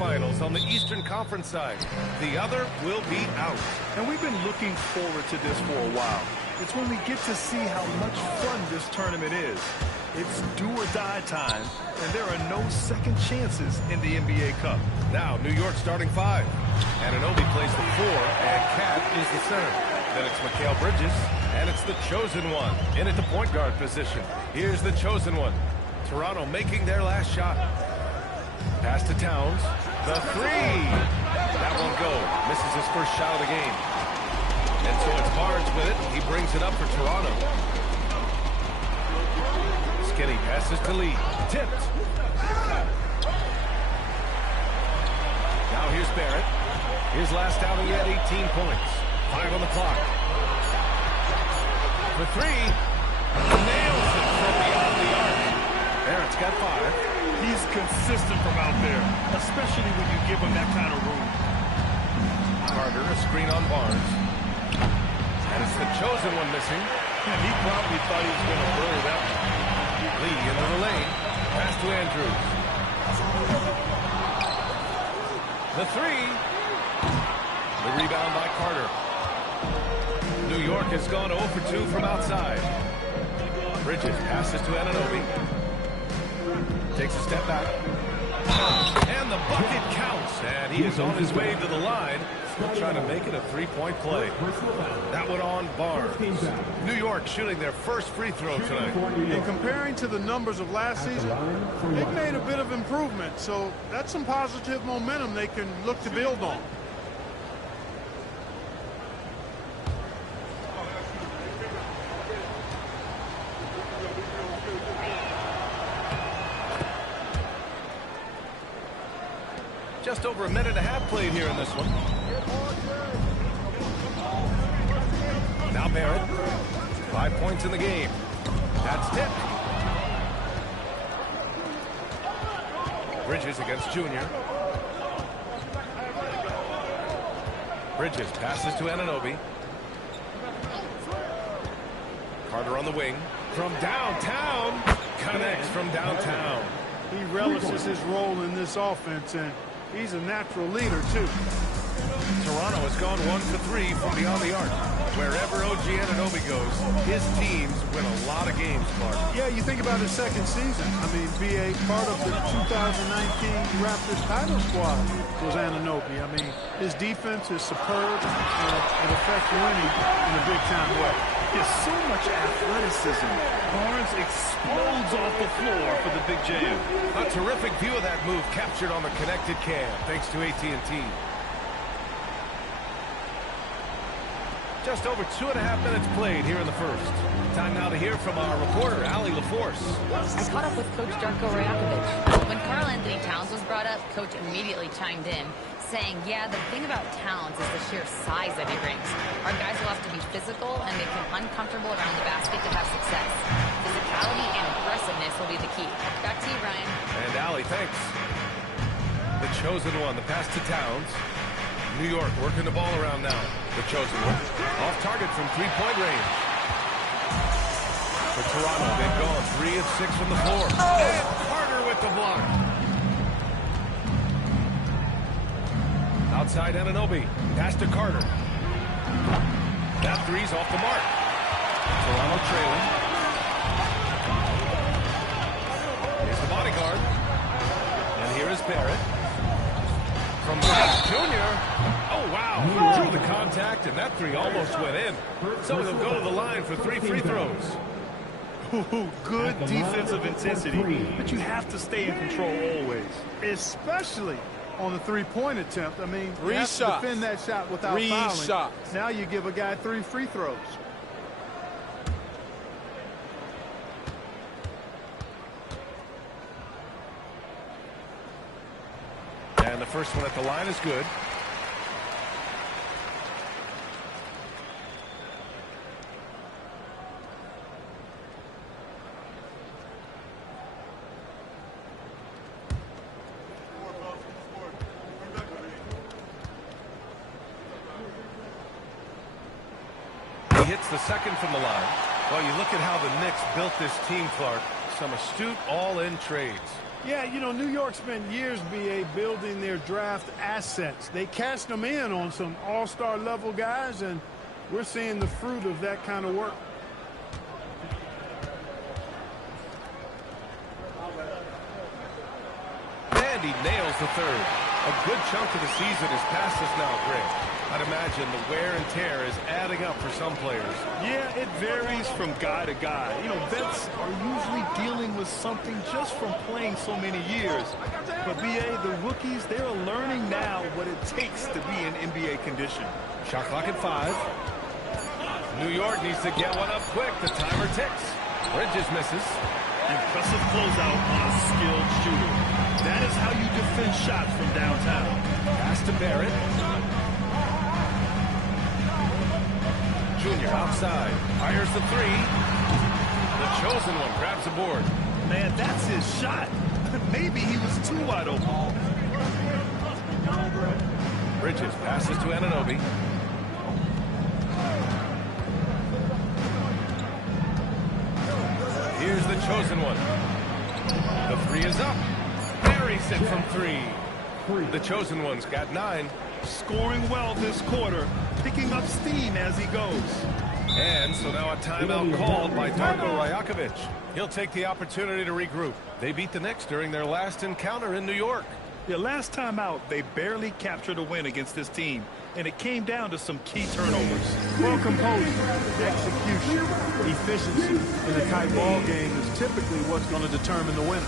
Finals on the Eastern Conference side. The other will be out. And we've been looking forward to this for a while. It's when we get to see how much fun this tournament is. It's do or die time, and there are no second chances in the NBA Cup. Now, New York starting five. Anunoby plays the 4, and Cat is the center. Then it's Mikal Bridges, and it's the chosen one in at the point guard position. Here's the chosen one. Toronto making their last shot. Pass to Towns. The 3. That won't go. Misses his first shot of the game. And so it's Barnes with it. He brings it up for Toronto. Skinny passes to Lee. Tipped. Now here's Barrett. His last outing, he had 18 points. 5 on the clock. For 3. Nails it from beyond the arc. Barrett's got 5. He's consistent from out there, especially when you give him that kind of room. Carter, a screen on Barnes. And it's the chosen one missing. And he probably thought he was going to bury that one. Lee into the lane. Pass to Andrews. The 3. The rebound by Carter. New York has gone 0 for 2 from outside. Bridges passes to Anunoby. Takes a step back. And the bucket counts. And he is on his way to the line. Still trying to make it a three-point play. That one on Barnes. New York shooting their first free throw tonight. And comparing to the numbers of last season, they've made a bit of improvement. So that's some positive momentum they can look to build on. Just over a minute and a half played here in this one. Now Barrett. 5 points in the game. That's tipped. Bridges against Junior. Bridges passes to Anunoby. Carter on the wing. From downtown. Connects from downtown. He relishes his role in this offense, and he's a natural leader, too. Toronto has gone 1 for 3 from beyond the arc. Wherever OG Anunoby goes, his teams win a lot of games, Clark. Yeah, you think about his second season. I mean, be a part of the 2019 Raptors title squad was Anunoby. I mean, his defense is superb, and it affects winning in a big-time way. There's so much athleticism. Barnes explodes off the floor for the big jam. A terrific view of that move captured on the connected cam, thanks to AT&T. Just over 2.5 minutes played here in the first. Time now to hear from our reporter, Allie LaForce. I caught up with Coach Darko Rajakovic. When Karl Anthony Towns was brought up, Coach immediately chimed in, saying, yeah, the thing about Towns is the sheer size that he brings. Our guys will have to be physical and make him uncomfortable around the basket to have success. Physicality and aggressiveness will be the key. Back to you, Ryan. And Allie, thanks. The chosen one, the pass to Towns. New York working the ball around now. The chosen one. Off target from three-point range. For Toronto, they've gone 3 of 6 from the floor. And Carter with the block. Outside Anunoby. Pass to Carter. That 3's off the mark. Toronto trailing. Here's the bodyguard. And here is Barrett. From Mike Jr. Oh, wow. Drew the contact, and that 3 almost went in. So he'll go to the line for 3 free throws. Good defensive intensity, but you have to stay in control always. Especially on the three-point attempt. I mean, Three you have shots. to defend that shot without Three fouling. shots. Now you give a guy 3 free throws. And the first one at the line is good. He hits the second from the line. Well, you look at how the Knicks built this team, Clark. Some astute all-in trades. Yeah, you know, New York spent years, B.A., building their draft assets. They cashed them in on some all-star level guys, and we're seeing the fruit of that kind of work. And he nails the third. A good chunk of the season is past us now, Greg. I'd imagine the wear and tear is adding up for some players. Yeah, it varies from guy to guy. You know, vets are usually dealing with something just from playing so many years. But, B.A., the rookies, they're learning now what it takes to be in NBA condition. Shot clock at 5. New York needs to get one up quick. The timer ticks. Bridges misses. Impressive closeout on a skilled shooter. That is how you defend shots from downtown. Pass to Barrett. Junior outside. Fires the 3. The chosen one grabs the board. Man, that's his shot. Maybe he was too wide open. Bridges passes to Anunoby. Here's the chosen one. The 3 is up. Buries it from 3. The chosen one's got 9. Scoring well this quarter, picking up steam as he goes. And so now a timeout called by Darko Rajakovic. He'll take the opportunity to regroup. They beat the Knicks during their last encounter in New York. Yeah, last time out, they barely captured a win against this team, and it came down to some key turnovers. Well, composure, execution, efficiency in a tight ball game is typically what's going to determine the winner.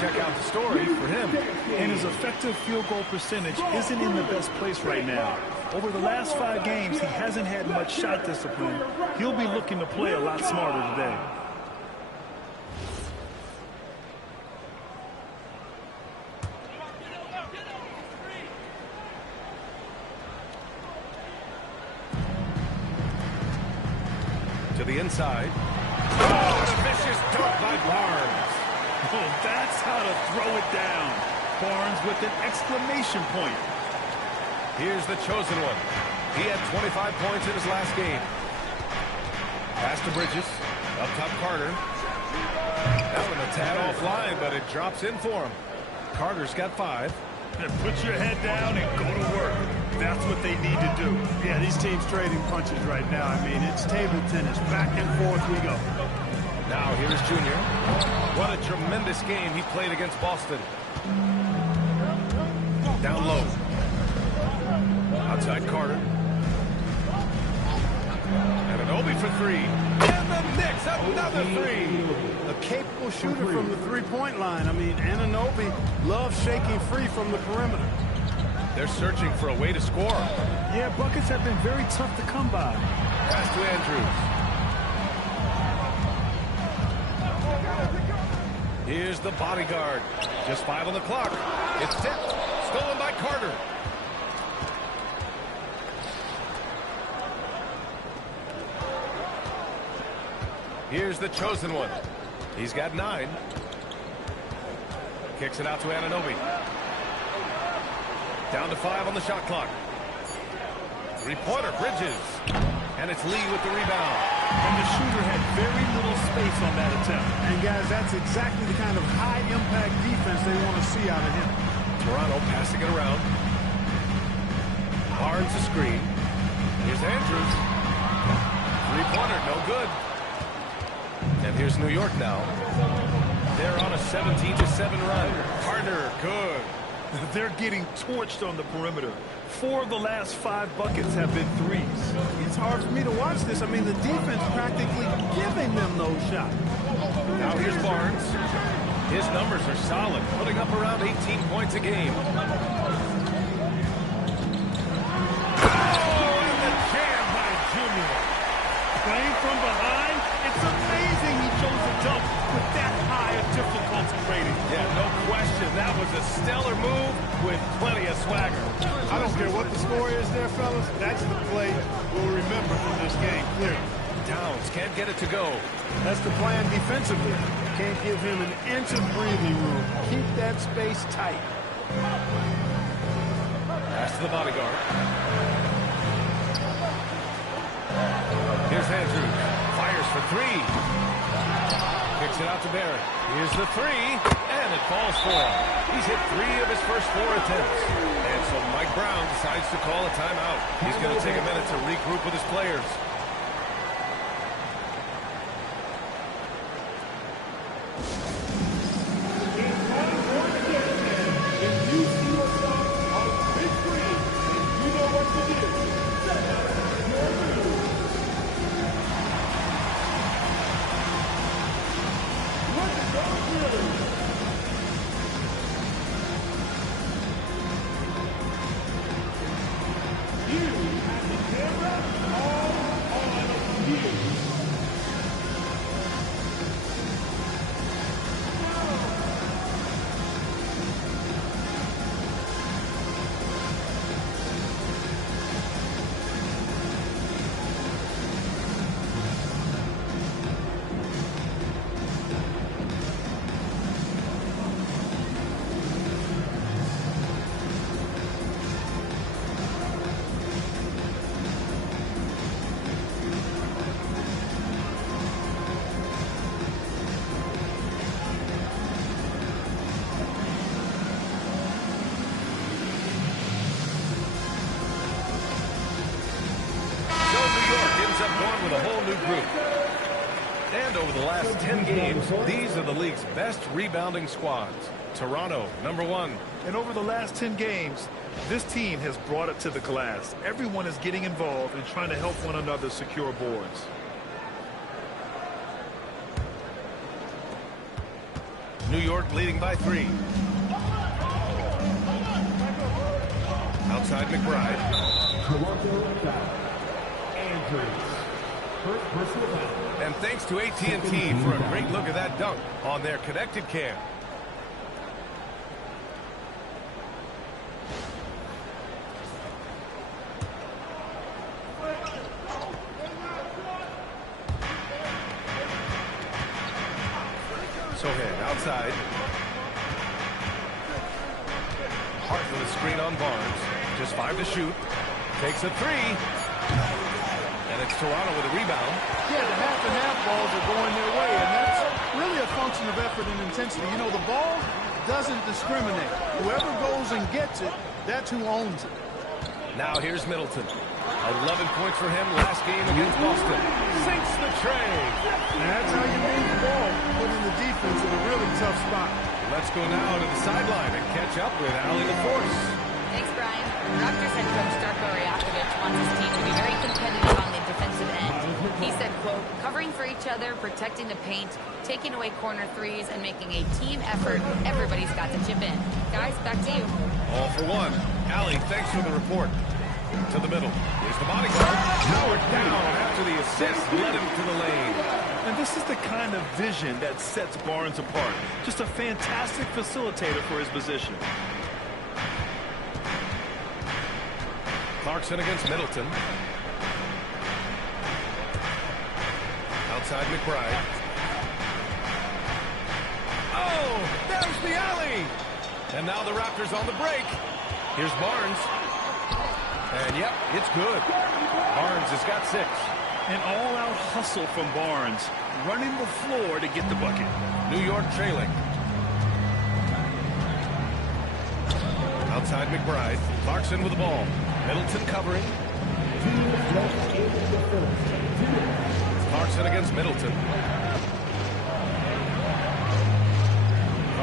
Check out the story for him. And his effective field goal percentage isn't in the best place right now. Over the last 5 games, he hasn't had much shot discipline. He'll be looking to play a lot smarter today. To the inside. Oh, a vicious dunk by Barnes. Oh, that's how to throw it down. Barnes with an exclamation point. Here's the chosen one. He had 25 points in his last game. Pass to Bridges. Up top, Carter. That one a tad offline, but it drops in for him. Carter's got 5. And put your head down and go to work. That's what they need to do. Yeah, these teams trading punches right now. I mean, it's table tennis. Back and forth we go. Now here's Junior. What a tremendous game he played against Boston. Down low. Outside Carter. Anunoby for 3. And the Knicks, another 3. A capable shooter from the three-point line. I mean, Anunoby loves shaking free from the perimeter. They're searching for a way to score. Yeah, buckets have been very tough to come by. Pass to Andrews. Here's the bodyguard. Just 5 on the clock. It's tipped. Stolen by Carter. Here's the chosen one. He's got 9. Kicks it out to Anunoby. Down to 5 on the shot clock. 3-pointer, Bridges. And it's Lee with the rebound. And the shooter had very little space on that attempt. And, guys, that's exactly the kind of high-impact defense they want to see out of him. Toronto passing it around. Barnes a screen. Here's Andrews. 3-pointer, no good. And here's New York now. They're on a 17-7 run. Carter, good. They're getting torched on the perimeter. 4 of the last 5 buckets have been threes. It's hard for me to watch this. I mean, the defense practically giving them those shots. Now here's Barnes. His numbers are solid, putting up around 18 points a game. Oh, and the jam by Junior. Playing from behind, it's amazing he chose to dunk with that high of difficulty rating. Yeah, no question. That was a stellar move with plenty of swagger. I don't care what the score is there, fellas. That's the play we'll remember from this game, clearly. Towns can't get it to go. That's the plan defensively. Can't give him an inch of breathing room. Keep that space tight. Pass to the bodyguard. Here's Andrews. Fires for 3. Kicks it out to Barrett. Here's the 3, and it falls for him. He's hit 3 of his first 4 attempts. And so Mike Brown decides to call a timeout. He's going to take a minute to regroup with his players. With a whole new group. And over the last 10 games, these are the league's best rebounding squads. Toronto, number 1. And over the last 10 games, this team has brought it to the glass. Everyone is getting involved and trying to help one another secure boards. New York leading by 3. Outside McBride. And thanks to AT&T for a great look at that dunk on their connected cam. Sohan outside. Hart with a screen on Barnes. Just 5 to shoot. Takes a 3. And it's Toronto with a rebound. Yeah, the half-and-half balls are going their way, and that's really a function of effort and intensity. You know, the ball doesn't discriminate. Whoever goes and gets it, that's who owns it. Now here's Middleton. 11 points for him last game against Boston. Sinks the tray. That's how you move the ball, putting the defense in a really tough spot. Let's go now to the sideline and catch up with Allie LaForce. Thanks, Brian. Raptors head coach Darko Rajakovic wants his team to be very competitive on the defensive end. He said, quote, covering for each other, protecting the paint, taking away corner threes, and making a team effort. Everybody's got to chip in. Guys, back to you. All for one. Allie, thanks for the report. To the middle. Here's the bodyguard. Howard down after the assist led him to the lane. And this is the kind of vision that sets Barnes apart. Just a fantastic facilitator for his position. Clarkson against Middleton. Outside McBride. Oh, there's the alley. And now the Raptors on the break. Here's Barnes. And yep, it's good. Barnes has got 6. An all-out hustle from Barnes, running the floor to get the bucket. New York trailing. Outside McBride. Clarkson with the ball. Middleton covering. Clarkson against Middleton.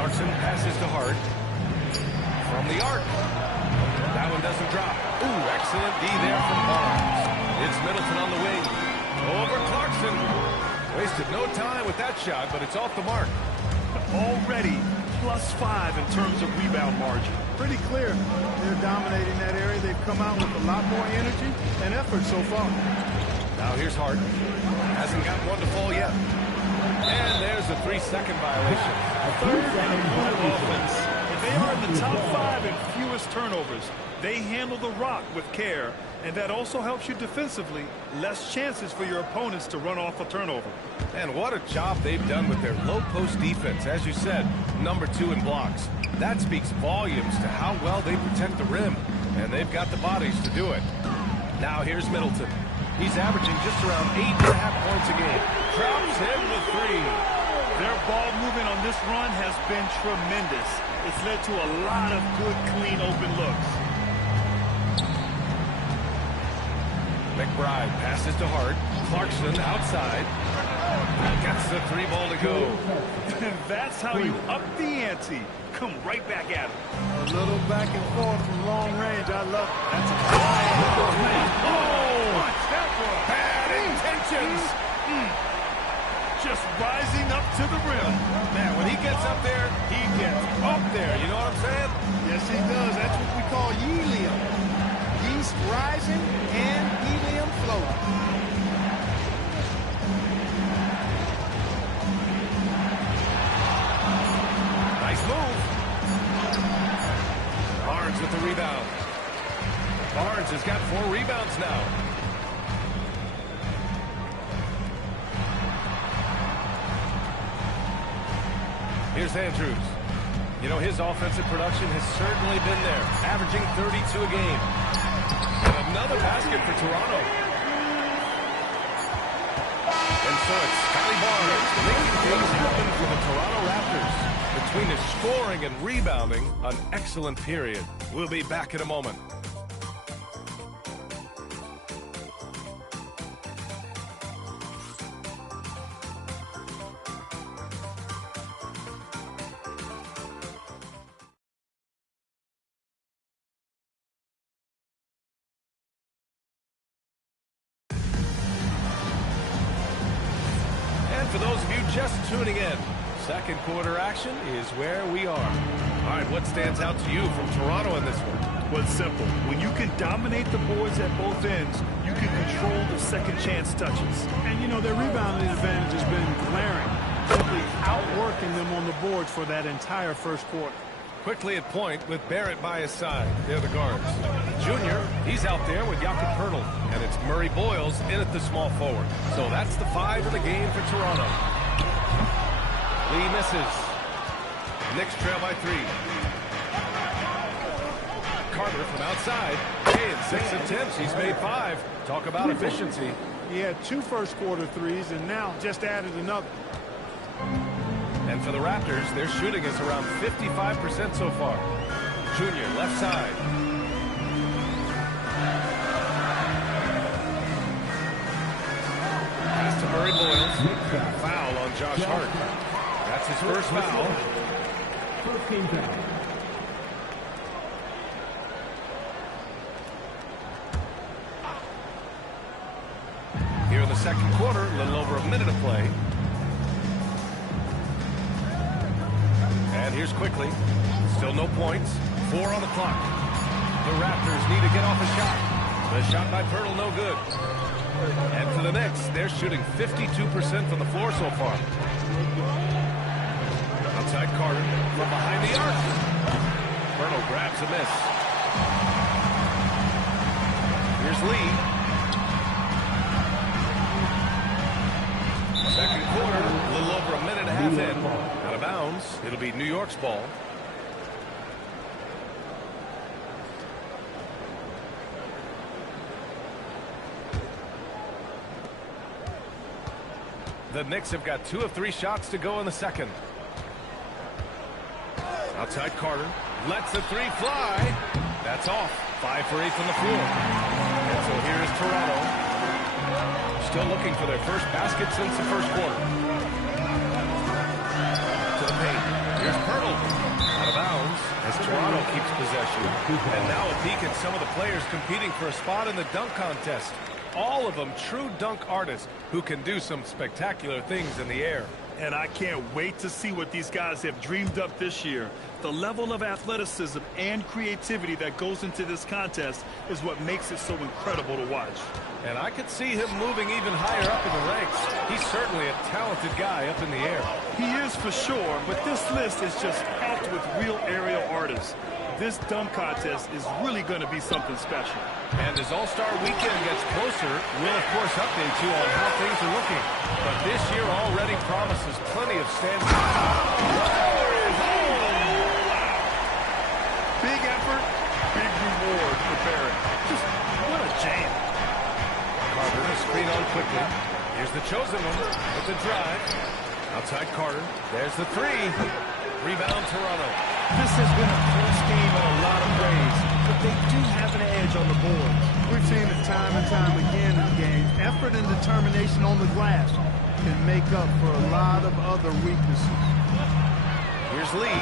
Clarkson passes to Hart. From the arc. That one doesn't drop. Ooh, excellent D there from Barnes. It's Middleton on the wing. Over Clarkson. Wasted no time with that shot, but it's off the mark. Already +5 in terms of rebound margin. Pretty clear. They're dominating that area. They've come out with a lot more energy and effort so far. Now here's Hart. Hasn't got one to fall yet. And there's a 3-second violation. Third and one offense. And they are in the top 5 in fewest turnovers. They handle the rock with care, and that also helps you defensively. Less chances for your opponents to run off a turnover. And what a job they've done with their low post defense. As you said, number 2 in blocks. That speaks volumes to how well they protect the rim. And they've got the bodies to do it. Now here's Middleton. He's averaging just around 8.5 points a game. Drops in the 3. Their ball movement on this run has been tremendous. It's led to a lot of good, clean, open looks. McBride passes to Hart. Clarkson outside. Gets the 3 ball to go. That's how you up the ante. Come right back at him. A little back and forth from long range. I love it. That's a watch that one. Bad intentions. Just rising up to the rim. Man, when he gets up there, he gets up there. You know what I'm saying? Yes, he does. That's what we call helium. Yeast rising and helium floating. Nice move. Barnes with the rebound. Barnes has got 4 rebounds now. Here's Andrews. You know, his offensive production has certainly been there, averaging 32 a game. And another basket for Toronto. And so it's Scotty Barnes making things happen for the Toronto Raptors. Between his scoring and rebounding, an excellent period. We'll be back in a moment. For those of you just tuning in, second quarter action is where we are. All right, what stands out to you from Toronto in this one? Well, it's simple. When you can dominate the boards at both ends, you can control the second chance touches. And, you know, their rebounding advantage has been glaring, simply outworking them on the boards for that entire first quarter. Quickly at point with Barrett by his side. They're the guards. Junior, he's out there with Jakob Poeltl. And it's Murray Boyles in at the small forward. So that's the 5 in the game for Toronto. Lee misses. Knicks trail by 3. Carter from outside. Hey, in 6 attempts, he's made 5. Talk about efficiency. He had 2 first quarter threes and now just added another. And for the Raptors, their shooting is around 55% so far. Junior, left side. Pass to Murray Boyles. Foul on Josh Hart. That's his first foul. First team foul. Here in the second quarter, a little over a minute of play. And here's quickly. Still no points. 4 on the clock. The Raptors need to get off a shot. The shot by Poeltl, no good. And for the Knicks, they're shooting 52% from the floor so far. Outside Carter from behind the arc. Poeltl grabs a miss. Here's Lee. Second quarter, a little over a minute and a half in. Out of bounds. It'll be New York's ball. The Knicks have got 2 of 3 shots to go in the second. Outside Carter. Lets the 3 fly. That's off. 5 for 8 from the floor. And so here's Toronto. Still looking for their first basket since the first quarter. To the paint. Here's Poeltl. as Toronto keeps possession. And now a peek at some of the players competing for a spot in the dunk contest. All of them true dunk artists who can do some spectacular things in the air. And I can't wait to see what these guys have dreamed up this year. The level of athleticism and creativity that goes into this contest is what makes it so incredible to watch. And I could see him moving even higher up in the ranks. He's certainly a talented guy up in the air. He is for sure, but this list is just packed with real aerial artists. This dunk contest is really going to be something special. And as All-Star Weekend gets closer, we'll of course update you on how things are looking. But this year already promises plenty of Big effort, big reward for Barrett. Just what a jam. Carter to screen on quickly. Here's the chosen one with the drive. Outside Carter. There's the three. Rebound Toronto. This has been a close game in a lot of ways, but they do have an edge on the board. We've seen it time and time again in games. Effort and determination on the glass can make up for a lot of other weaknesses. Here's Lee.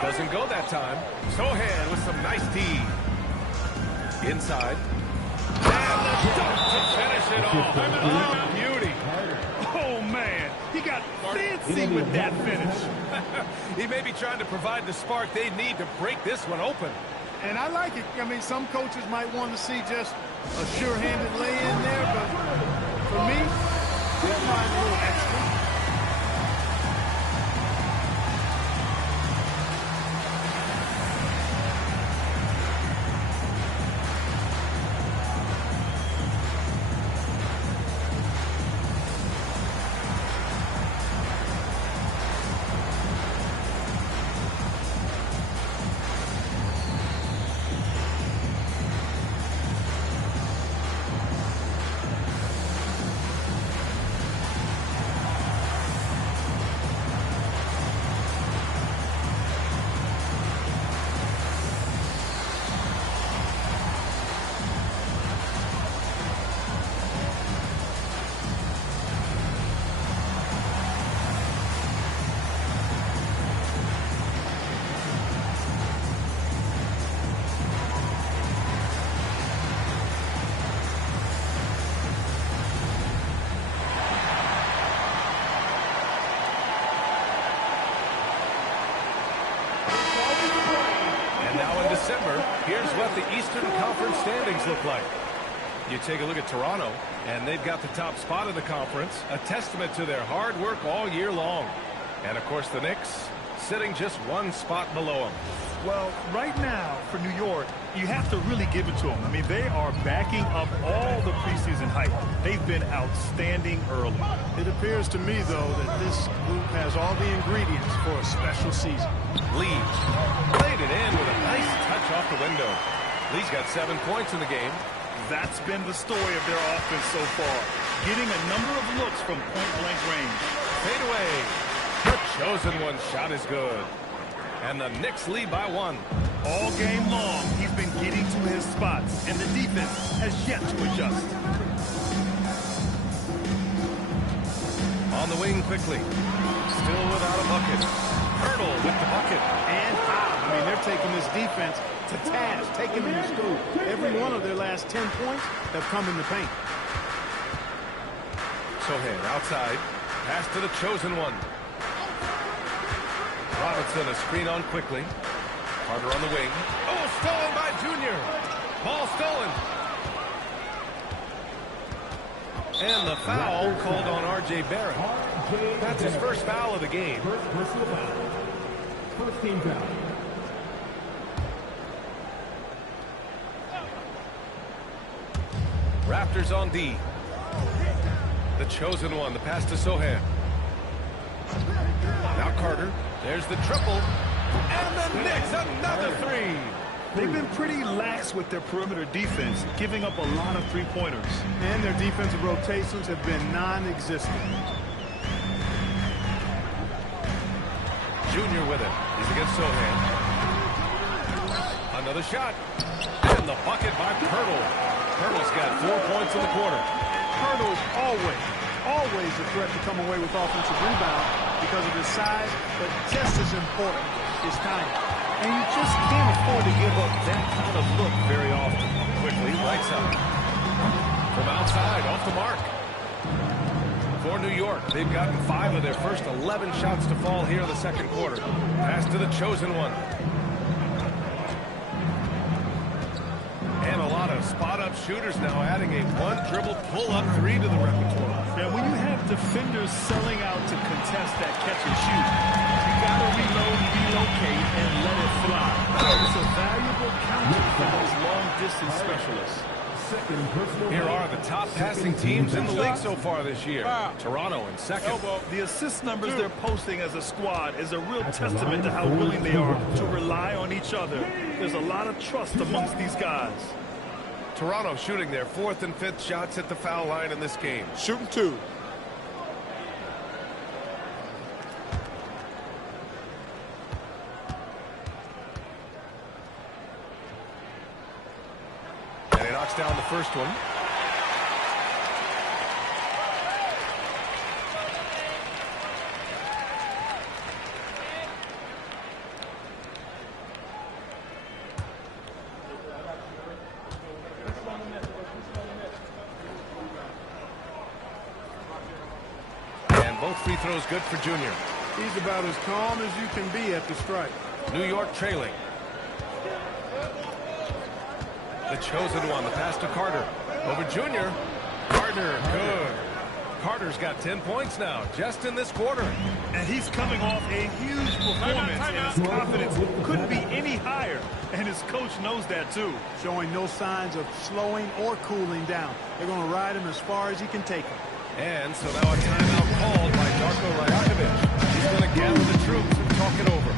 Doesn't go that time. Sohan with some nice D. Inside. And the dunk to finish it off. Oh, beauty. Oh, man. He got fancy with that finish. He may be trying to provide the spark they need to break this one open. And I like it. I mean, some coaches might want to see just a sure-handed lay-in there, but for me, they're trying a little extra. December, here's what the Eastern Conference standings look like. You take a look at Toronto, and they've got the top spot in the conference, a testament to their hard work all year long. And, of course, the Knicks sitting just one spot below them. Well, right now, for New York, you have to really give it to them. I mean, they are backing up all the preseason hype. They've been outstanding early. It appears to me, though, that this group has all the ingredients for a special season. Lee played it in with a nice touch off the window. Lee's got 7 points in the game. That's been the story of their offense so far. Getting a number of looks from point-blank range. Fade away. The chosen one shot is good. And the Knicks lead by 1. All game long, he's been getting to his spots, and the defense has yet to adjust. On the wing quickly. Still without a bucket. Hurdle with the bucket. And I mean, they're taking this defense to task, taking them to school. Every one of their last 10 points have come in the paint. Sohan outside. Pass to the chosen one. Robinson a screen on quickly. Carter on the wing. Oh, stolen by Junior. Ball stolen. And the foul called on R.J. Barrett. That's his first foul of the game. First personal foul. First team foul. Raptors on D. The chosen one. The pass to Sohan. Now Carter. There's the triple. And the Knicks another three. They've been pretty lax with their perimeter defense, giving up a lot of three-pointers. And their defensive rotations have been non-existent. Junior with it. He's against Sohan. Another shot. And the bucket by Pirtle. Pirtle's got 4 points in the quarter. Pirtle's always a threat to come away with offensive rebound because of his size, but just as important is timing. And you just going to give up that kind of look very often. Quickly, right side. From outside, off the mark. For New York, they've gotten 5 of their first 11 shots to fall here in the second quarter. Pass to the chosen one. And a lot of spot-up shooters now adding a one-dribble pull-up 3 to the repertoire. And when you have defenders selling out to contest that catch and shoot, you got to reload, relocate, and let it fly. It's a valuable counter for those long-distance specialists. Here are the top passing teams in the league so far this year. Toronto in second. The assist numbers they're posting as a squad is a real testament to how willing they are to rely on each other. There's a lot of trust amongst these guys. Toronto shooting their 4th and 5th shots at the foul line in this game. Shooting 2. And he knocks down the first one. And both free throws good for Junior. He's about as calm as you can be at the strike. New York trailing. The chosen one, the pass to Carter. Over Junior. Carter, good. Carter's got 10 points now, just in this quarter. And he's coming off a huge performance, and his confidence couldn't be any higher. And his coach knows that, too. Showing no signs of slowing or cooling down. They're going to ride him as far as he can take him. And so now a timeout called by Darko Rajakovic. He's going to gather the troops and talk it over.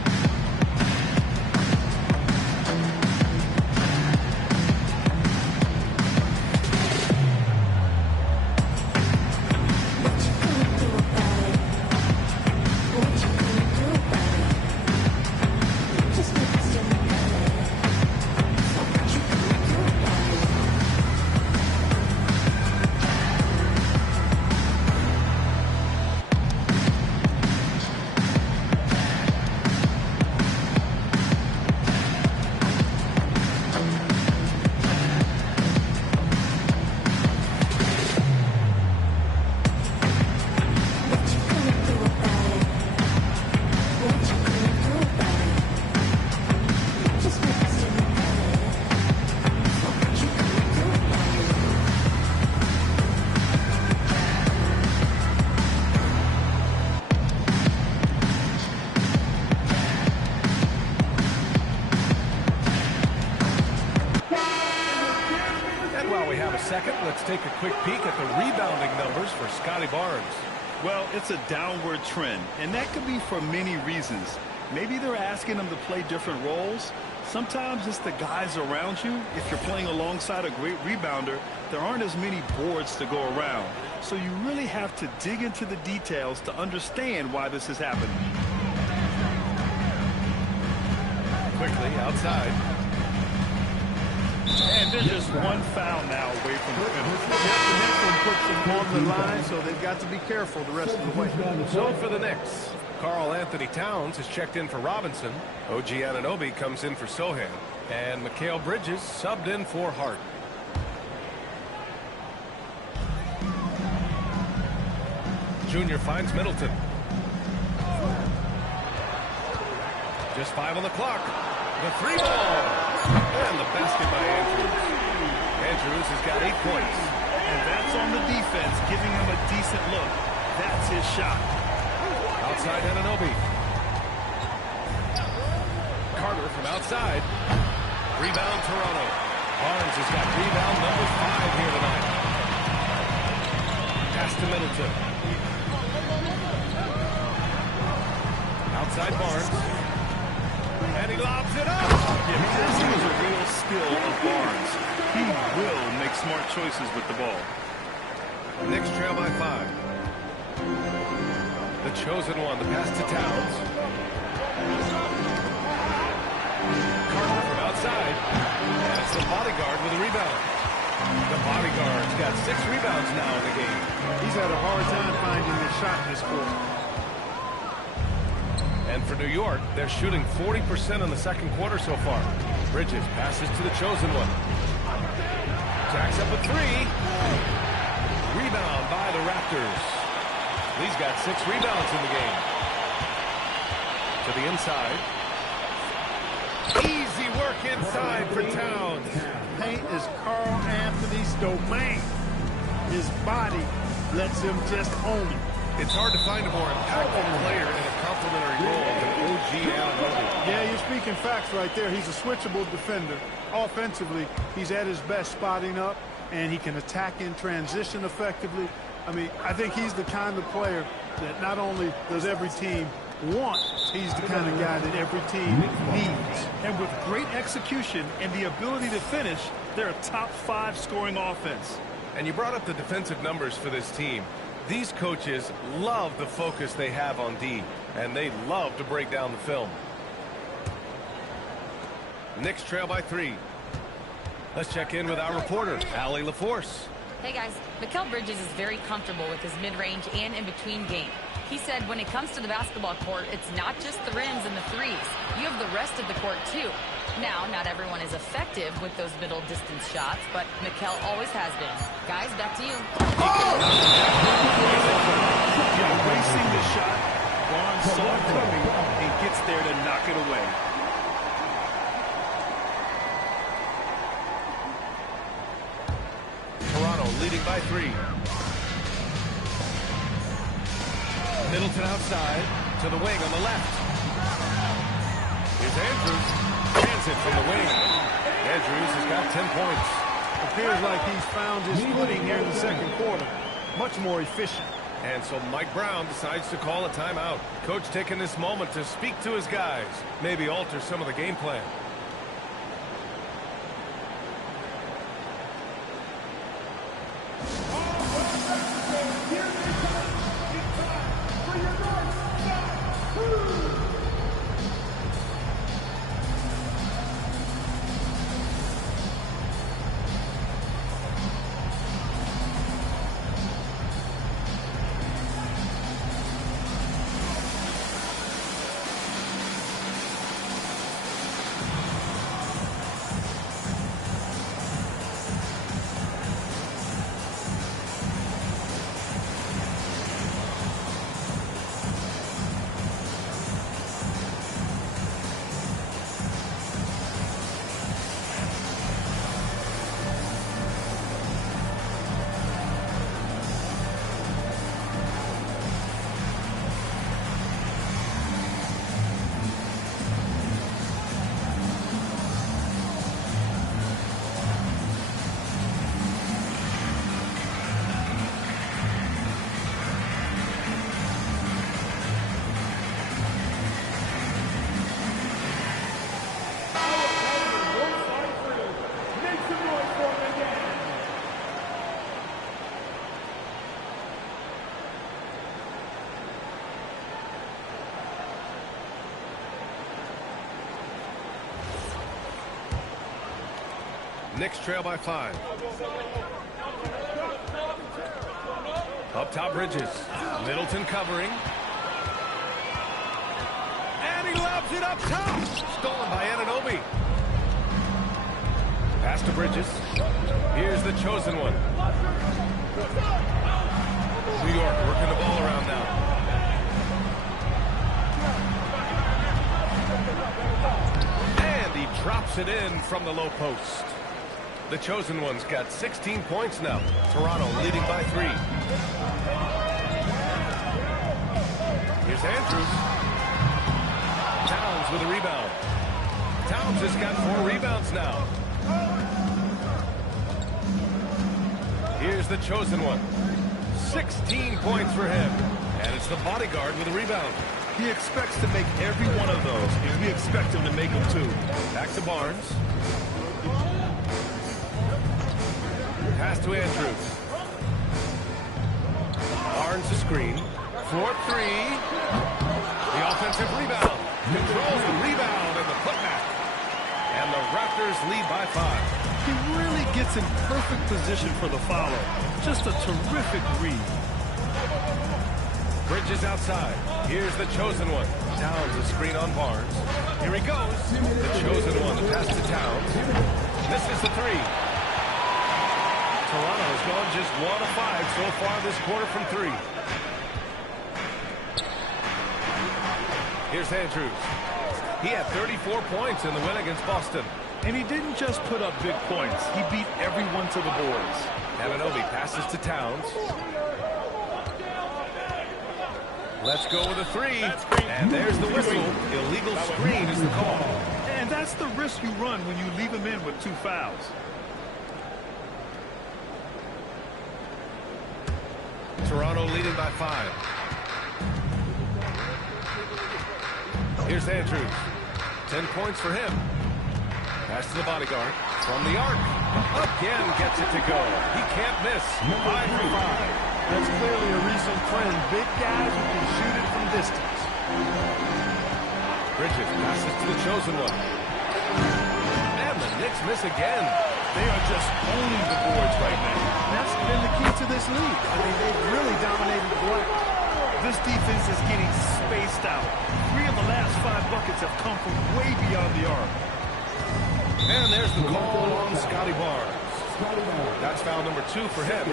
Second, let's take a quick peek at the rebounding numbers for Scotty Barnes. Well, it's a downward trend, and that could be for many reasons. Maybe they're asking him to play different roles. Sometimes it's the guys around you. If you're playing alongside a great rebounder, there aren't as many boards to go around. So you really have to dig into the details to understand why this is happening. Quickly outside. And they're just one foul now away from the finish. The next one puts them on the line, so they've got to be careful the rest of the way. So for the Knicks, Karl Anthony Towns has checked in for Robinson. OG Anunoby comes in for Sohan. And Mikal Bridges subbed in for Hart. Junior finds Middleton. Just 5 on the clock. The 3 ball. And the basket by Andrews. Andrews has got 8 points. And that's on the defense, giving him a decent look. That's his shot. Outside Anunoby. Carter from outside. Rebound Toronto. Barnes has got rebound number 5 here tonight. Pass to Middleton. Outside Barnes. And he lobs it up. Yeah, passing is a real skill of Barnes. He will make smart choices with the ball. Knicks trail by 5. The chosen one, the pass to Towns. Carter from outside. And it's the bodyguard with a rebound. The bodyguard's got 6 rebounds now in the game. He's had a hard time finding his shot this quarter. And for New York, they're shooting 40% in the second quarter so far. Bridges passes to the chosen one. Jacks up a three. Rebound by the Raptors. He's got 6 rebounds in the game. To the inside. Easy work inside for Towns. Paint is Carl Anthony's domain. His body lets him just own it. It's hard to find a more impactful player in a complementary role than OG Anunoby. Yeah, you're speaking facts right there. He's a switchable defender. Offensively, he's at his best spotting up, and he can attack in transition effectively. I mean, I think he's the kind of player that not only does every team want, he's the kind of guy that every team needs. And with great execution and the ability to finish, they're a top 5 scoring offense. And you brought up the defensive numbers for this team. These coaches love the focus they have on D, and they love to break down the film. Knicks trail by 3. Let's check in with our reporter, Allie LaForce. Hey guys, Mikal Bridges is very comfortable with his mid-range and in-between game. He said when it comes to the basketball court, it's not just the rims and the threes. You have the rest of the court too. Now, not everyone is effective with those middle distance shots, but Mikal always has been. Guys, back to you. Racing the shot. Barnes saw it coming and gets there to knock it away. Toronto leading by 3. Middleton outside to the wing on the left. Here's Andrews. Hands it from the wing. Andrews has got 10 points. Appears like he's found his footing here in the second quarter. Much more efficient. And so Mike Brown decides to call a timeout. Coach taking this moment to speak to his guys. Maybe alter some of the game plan. Knicks trail by 5. Up top, Bridges. Middleton covering. And he lobs it up top. Stolen by Anunoby. Pass to Bridges. Here's the chosen one. New York working the ball around now. And he drops it in from the low post. The chosen one's got 16 points now. Toronto leading by 3. Here's Andrews. Towns with a rebound. Towns has got 4 rebounds now. Here's the chosen one. 16 points for him. And it's the bodyguard with a rebound. He expects to make every one of those, and we expect him to make them too. Back to Barnes. Pass to Andrews. Barnes a screen. 4-3. The offensive rebound. Controls the rebound and the putback. And the Raptors lead by 5. He really gets in perfect position for the follow. Just a terrific read. Bridges outside. Here's the chosen one. Towns, a screen on Barnes. Here he goes. The chosen one, the pass to Towns. Misses the three. Toronto has gone just 1 of 5 so far this quarter from 3. Here's Andrews. He had 34 points in the win against Boston. And he didn't just put up big points. He beat everyone to the boards. Anunoby passes to Towns. Let's go with a three. And there's the whistle. Illegal screen is the call. And that's the risk you run when you leave him in with 2 fouls. Toronto leading by 5. Here's Andrews. 10 points for him. Pass to the bodyguard. From the arc. Again gets it to go. He can't miss. 5 for 5. That's clearly a recent trend. Big guys who can shoot it from distance. Bridges passes to the chosen one. And the Knicks miss again. They are just owning the boards right now. That's been the key to this league. I mean, they've really dominated the glass. This defense is getting spaced out. 3 of the last 5 buckets have come from way beyond the arc. And there's the call on Scotty Barnes. That's foul number 2 for him.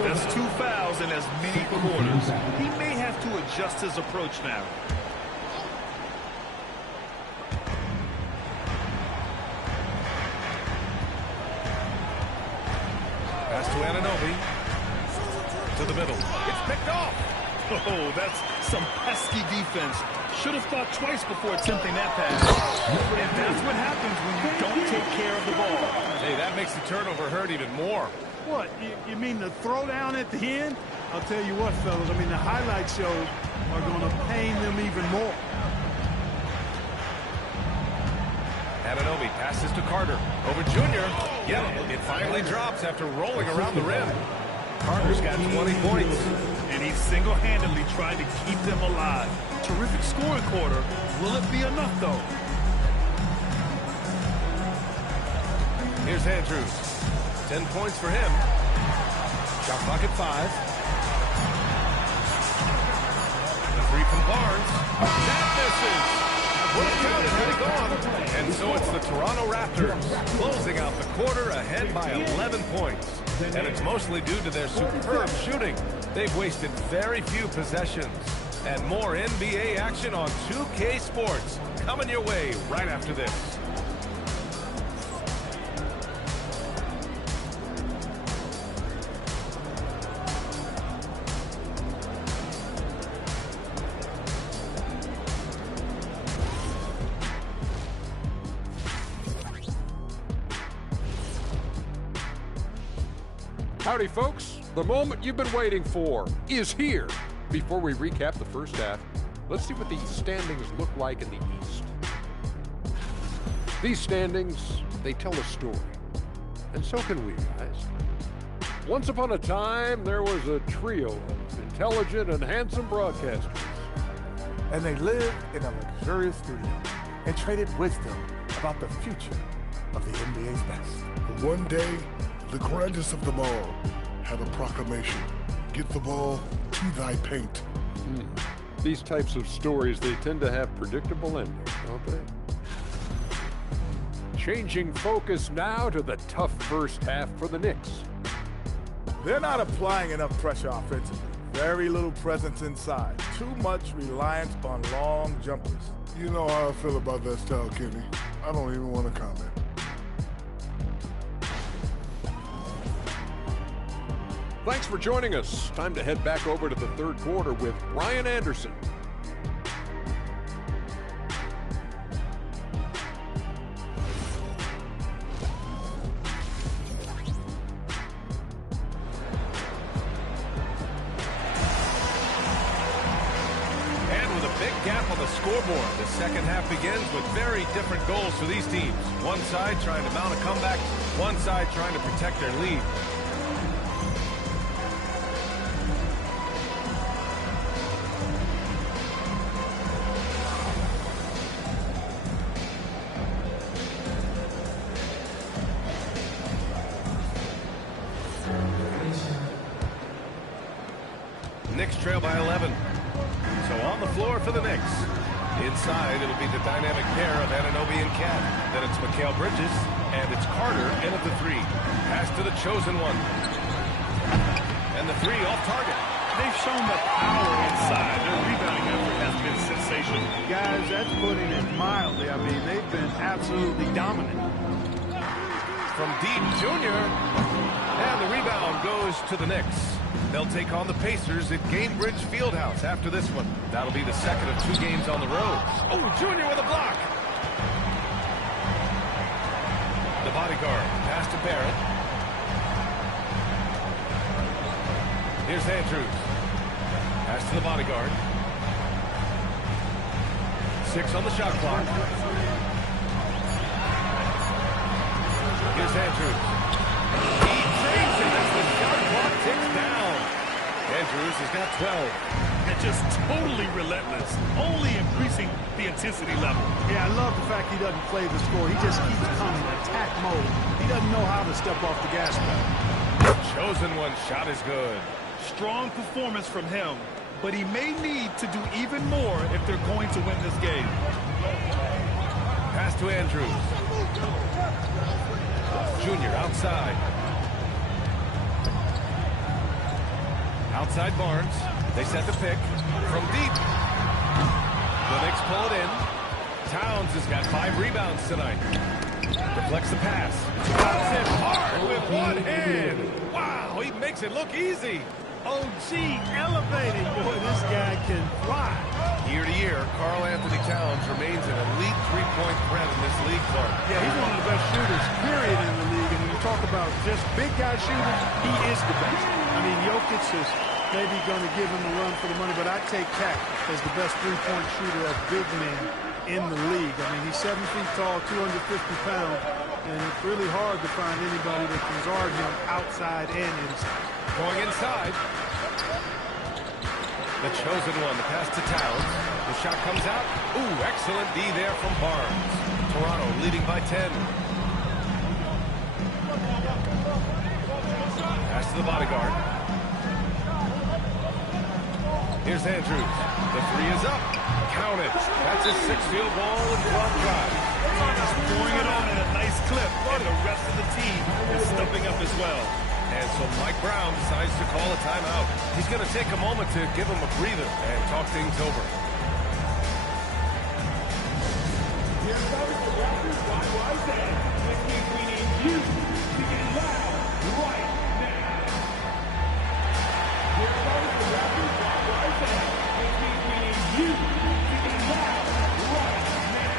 That's 2 fouls in as many quarters. He may have to adjust his approach now. Pass to Anunoby. To the middle. It's picked off. Oh, that's some pesky defense. Should have thought twice before attempting that pass. And that's what happens when you don't take care of the ball. Hey, that makes the turnover hurt even more. What, you mean the throwdown at the end? I'll tell you what, fellas, I mean, the highlight shows are going to pain them even more. Anunoby passes to Carter. Over Junior. Yep, it finally drops after rolling around the rim. Carter's got 20 points. And he's single-handedly trying to keep them alive. Terrific scoring quarter. Will it be enough, though? Here's Andrews. 10 points for him. Shot clock at 5. The 3 from Barnes. That misses. Would have counted had he gone. And so it's the Toronto Raptors closing out the quarter ahead by 11 points. And it's mostly due to their superb shooting. They've wasted very few possessions. And more NBA action on 2K Sports coming your way right after this. Howdy, folks. The moment you've been waiting for is here. Before we recap the first half, let's see what the standings look like in the East. These standings, they tell a story. And so can we, guys. Once upon a time, there was a trio of intelligent and handsome broadcasters. And they lived in a luxurious studio and traded wisdom about the future of the NBA's best. But one day, the grandest of them all had a proclamation. Get the ball to thy paint. These types of stories, they tend to have predictable endings, don't they? Changing focus now to the tough first half for the Knicks. They're not applying enough pressure offensively. Very little presence inside. Too much reliance on long jumpers. You know how I feel about that style, Kenny. I don't even want to comment. Thanks for joining us. Time to head back over to the third quarter with Ryan Anderson. And with a big gap on the scoreboard, the second half begins with very different goals for these teams. One side trying to mount a comeback, one side trying to protect their lead. Knicks trail by 11. So on the floor for the Knicks Inside, it'll be the dynamic pair of Anunoby and Cat. Then it's Mikal Bridges, and it's Carter in at the 3. Pass to the chosen one. And the 3 off target. They've shown the power inside. Their rebounding effort has been sensational. Guys, that's putting it mildly. I mean, they've been absolutely dominant. From deep, Junior. And the rebound goes to the Knicks. They'll take on the Pacers at Gainbridge Fieldhouse after this one. That'll be the second of 2 games on the road. Oh, Junior with a block. The bodyguard. Pass to Barrett. Here's Andrews. Pass to the bodyguard. 6 on the shot clock. Here's Andrews. He trains it as the shot clock ticks down. Andrews has got 12. And just totally relentless, only increasing the intensity level. Yeah, I love the fact he doesn't play the score. He just keeps coming, attack mode. He doesn't know how to step off the gas pedal. Chosen one shot is good. Strong performance from him, but he may need to do even more if they're going to win this game. Pass to Andrews. Junior outside. Outside Barnes. They set the pick from deep. The Knicks pull it in. Towns has got 5 rebounds tonight. Deflects the pass. Drops it hard with one hand. Wow, he makes it look easy. OG elevated. Boy, this guy can fly. Year to year, Karl Anthony Towns remains an elite 3-point threat in this league, Clark. Yeah, he's one of the best shooters, period, in the league. And when you talk about just big guy shooters, he is the best. I mean, Jokic is maybe going to give him a run for the money, but I take Cat as the best 3-point shooter of big men in the league. I mean, he's 7 feet tall, 250 pounds, and it's really hard to find anybody that can guard him outside and inside. Going inside. The chosen one, the pass to Towns. The shot comes out. Ooh, excellent D there from Barnes. Toronto leading by 10. Pass to the bodyguard. Here's Andrews. The 3 is up. Count it. That's his 6th field goal and drop drive. Just pouring it on at a nice clip, and the rest of the team is stepping up as well. And so Mike Brown decides to call a timeout. He's going to take a moment to give him a breather and talk things over. Here comes the Raptors by Isaiah. This means we need you to get loud right now. Here comes the Raptors by Isaiah. This means we need you to get loud right now.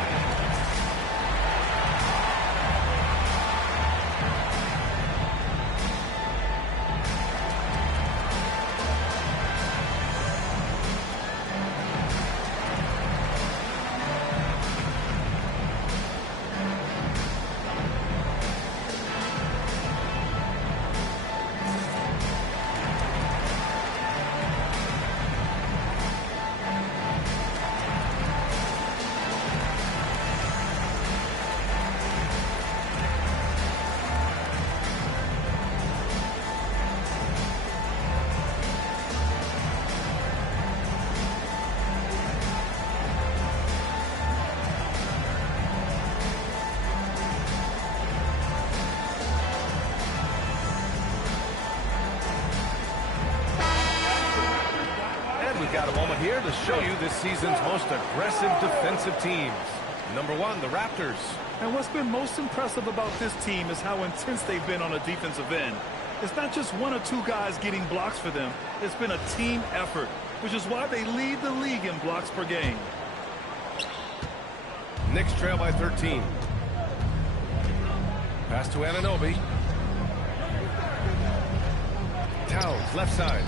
Got a moment here to show you this season's most aggressive defensive teams. Number 1, the Raptors. And what's been most impressive about this team is how intense they've been on a defensive end. It's not just 1 or 2 guys getting blocks for them. It's been a team effort, which is why they lead the league in blocks per game. Knicks trail by 13. Pass to Anunoby. Towns, left side.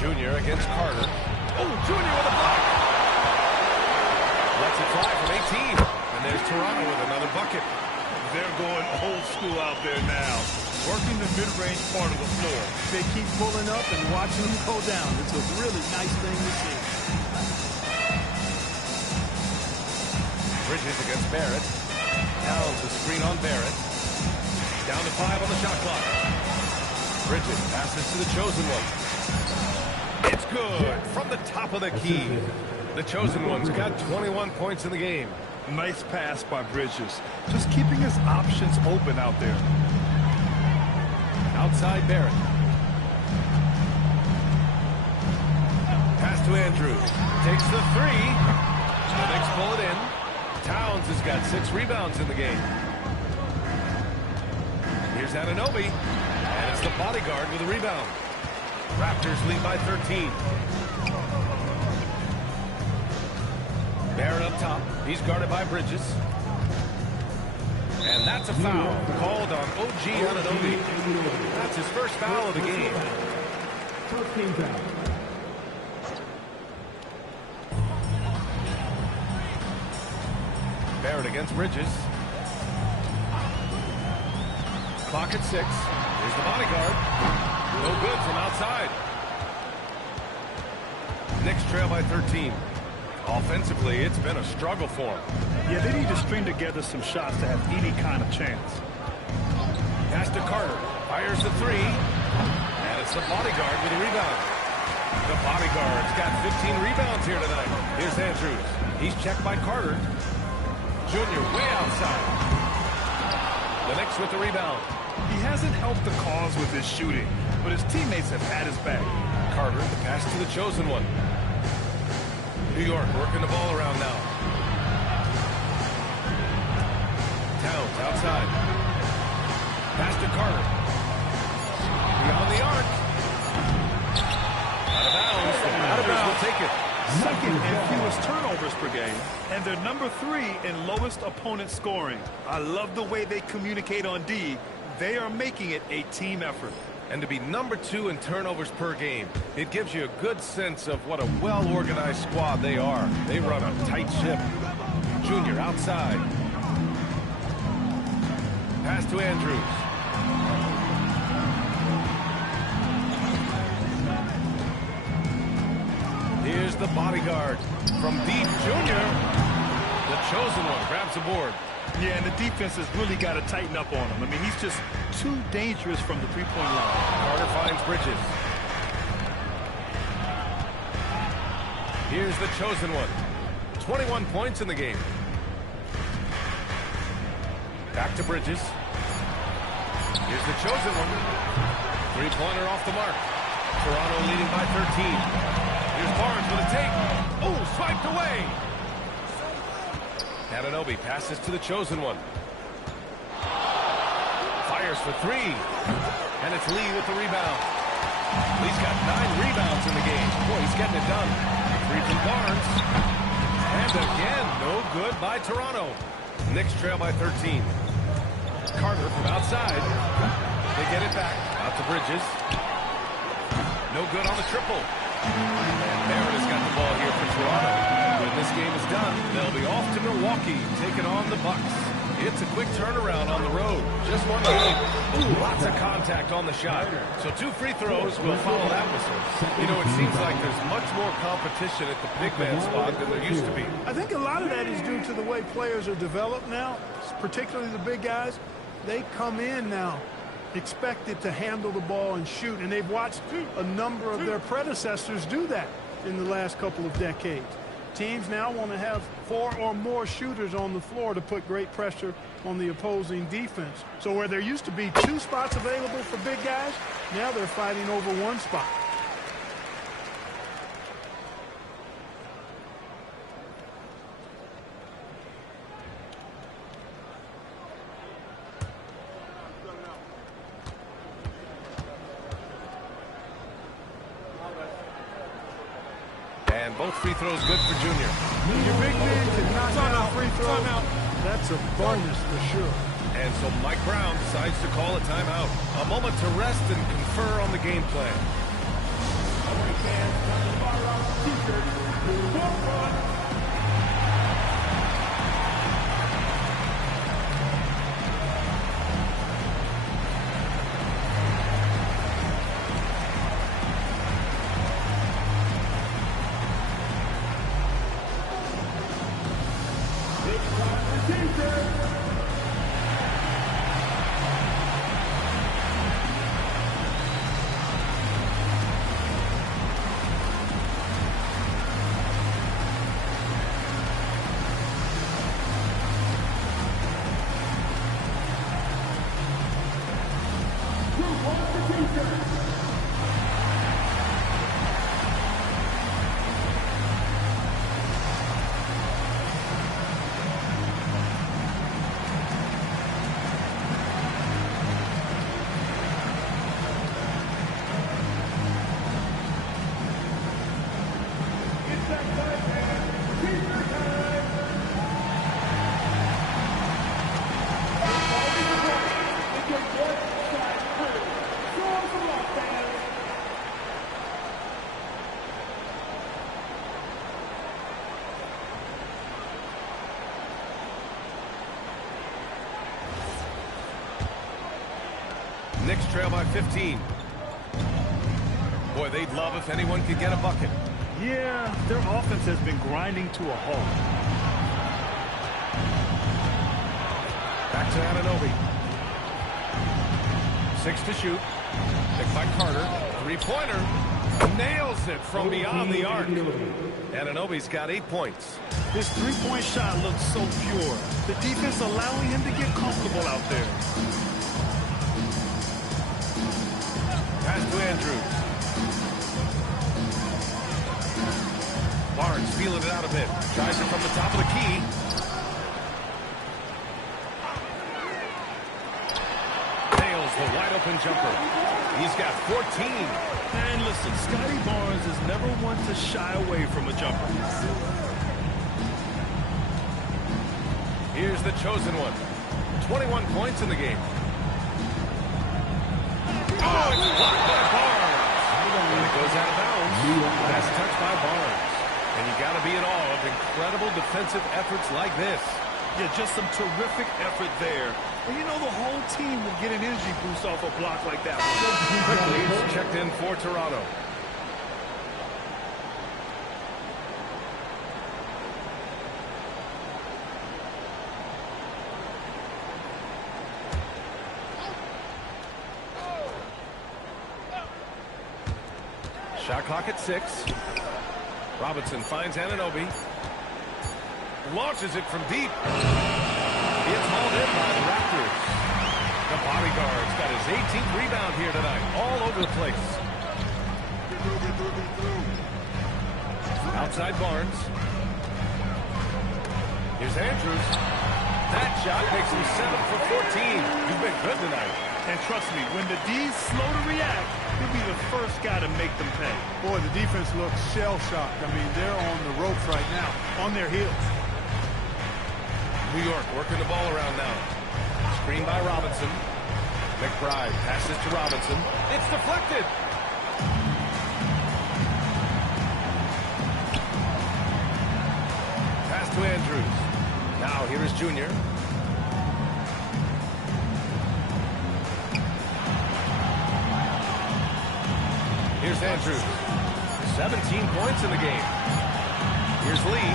Junior against Carter. Oh, Junior with a block. Lets it fly from 18. And there's Toronto with another bucket. They're going old school out there now, working the mid-range part of the floor. They keep pulling up and watching them go down. It's a really nice thing to see. Bridges against Barrett. Towns the screen on Barrett. Down to 5 on the shot clock. Bridges passes to the chosen one. It's good from the top of the key. The chosen one's got 21 points in the game. Nice pass by Bridges. Just keeping his options open out there. Outside Barrett. Pass to Andrews. Takes the three. The Knicks pull it in. Towns has got 6 rebounds in the game. Here's Anunoby. And it's the bodyguard with a rebound. Raptors lead by 13. Barrett up top. He's guarded by Bridges. And that's a foul called on OG Anunoby. That's his first foul of the game. First team foul. Barrett against Bridges. Clock at 6. Here's the bodyguard. No good from outside. Knicks trail by 13. Offensively, it's been a struggle for them. Yeah, they need to string together some shots to have any kind of chance. Pass to Carter. Fires the three. And it's the bodyguard with a rebound. The bodyguard's got 15 rebounds here tonight. Here's Andrews. He's checked by Carter. Junior way outside. The Knicks with the rebound. He hasn't helped the cause with his shooting, but his teammates have had his back. Carter, the pass to the chosen one. New York working the ball around now. Towns outside. Pass to Carter. Beyond the arc. Out of bounds. The Raptors will take it. Second and fewest turnovers per game, and they're number 3 in lowest opponent scoring. I love the way they communicate on D. They are making it a team effort. And to be number 2 in turnovers per game, it gives you a good sense of what a well-organized squad they are. They run a tight ship. Junior outside. Pass to Andrews. Here's the bodyguard from deep. Junior. The chosen one grabs the board. Yeah, and the defense has really got to tighten up on him. I mean, he's just too dangerous from the three-point line. Carter finds Bridges. Here's the chosen one. 21 points in the game. Back to Bridges. Here's the chosen one. Three-pointer off the mark. Toronto leading by 13. Here's Barnes with a take. Oh, swiped away. Anunoby passes to the chosen one. Fires for 3. And it's Lee with the rebound. Lee's got 9 rebounds in the game. Boy, he's getting it done. 3 from Barnes. And again, no good by Toronto. Knicks trail by 13. Carter from outside. They get it back. Out to Bridges. No good on the triple. And Barrett has got the ball here for Toronto. When this game is done, they'll be off to Milwaukee, taking on the Bucks. It's a quick turnaround on the road. Just one game. Lots of contact on the shot. So 2 free throws will follow that whistle. You know, it seems like there's much more competition at the big man spot than there used to be. I think a lot of that is due to the way players are developed now, particularly the big guys. They come in now expected to handle the ball and shoot, and they've watched a number of their predecessors do that in the last couple of decades. Teams now want to have 4 or more shooters on the floor to put great pressure on the opposing defense. So where there used to be 2 spots available for big guys, now they're fighting over 1 spot. And both free throws good for Junior. Your big man can knock down free throw. That's a bonus for sure. And so Mike Brown decides to call a timeout. A moment to rest and confer on the game plan. Constitution. It's that time, man. Teacher time. It's your West Side crew. Show 'em some love, fans. Knicks trail by 15. Boy, they'd love if anyone could get a bucket. Yeah, their offense has been grinding to a halt. Back to Anunoby. 6 to shoot. Picked by Carter. Three-pointer. Nails it from beyond the arc. Anunoby's got 8 points. His three-point shot looks so pure. The defense allowing him to get comfortable out there. Pass to Andrews. Barnes feeling it out a bit. Tries it from the top of the key. Nails the wide-open jumper. He's got 14. And listen, Scotty Barnes is never one to shy away from a jumper. Here's the chosen one. 21 points in the game. Oh, it's blocked by Barnes. And it goes out of bounds. That's touched by Barnes. And you got to be in awe of incredible defensive efforts like this. Yeah, just some terrific effort there. And you know the whole team will get an energy boost off a block like that one. Quickly, it's checked in for Toronto. Shot clock at 6. Robinson finds Anunoby. Launches it from deep. It's hauled in by the Raptors. The bodyguard's got his 18th rebound here tonight. All over the place. Outside Barnes. Here's Andrews. That shot makes him 7 for 14. You've been good tonight. And trust me, when the D's slow to react, he'll be the first guy to make them pay. Boy, the defense looks shell-shocked. I mean, they're on the ropes right now, on their heels. New York working the ball around now. Screen by Robinson. McBride passes to Robinson. It's deflected. Pass to Andrews. Now here is Junior. Here's Andrews. 17 points in the game. Here's Lee.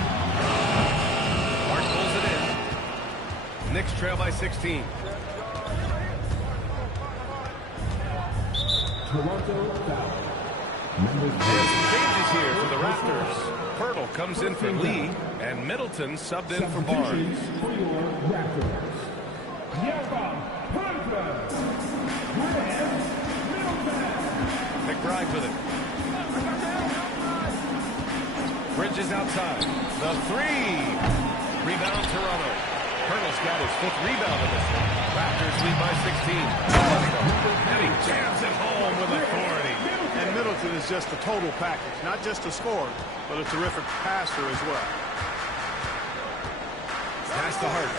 Hart pulls it in. Knicks trail by 16. There's some changes here for the Raptors. Pirtle comes in for Lee, and Middleton subbed in for Barnes. McBride with it. Bridges outside. The three. Rebound Toronto. Pirtle's got his 5th rebound in this one. Raptors lead by 16. And he jams it home with authority. And Middleton is just a total package, not just a scorer, but a terrific passer as well. Pass to Hart.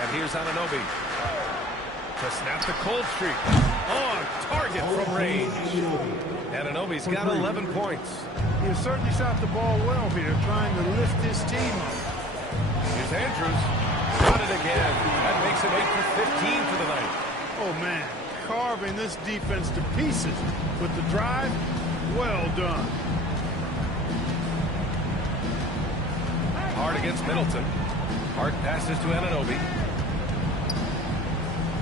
And here's Anunoby to snap the cold streak. On target from range. Anunoby's got 11 points. He has certainly shot the ball well here, trying to lift his team up. Here's Andrews. Got it again. That makes him 8 for 15 for the night. Oh, man. Carving this defense to pieces with the drive. Well done. Hart against Middleton. Hart passes to Anunoby.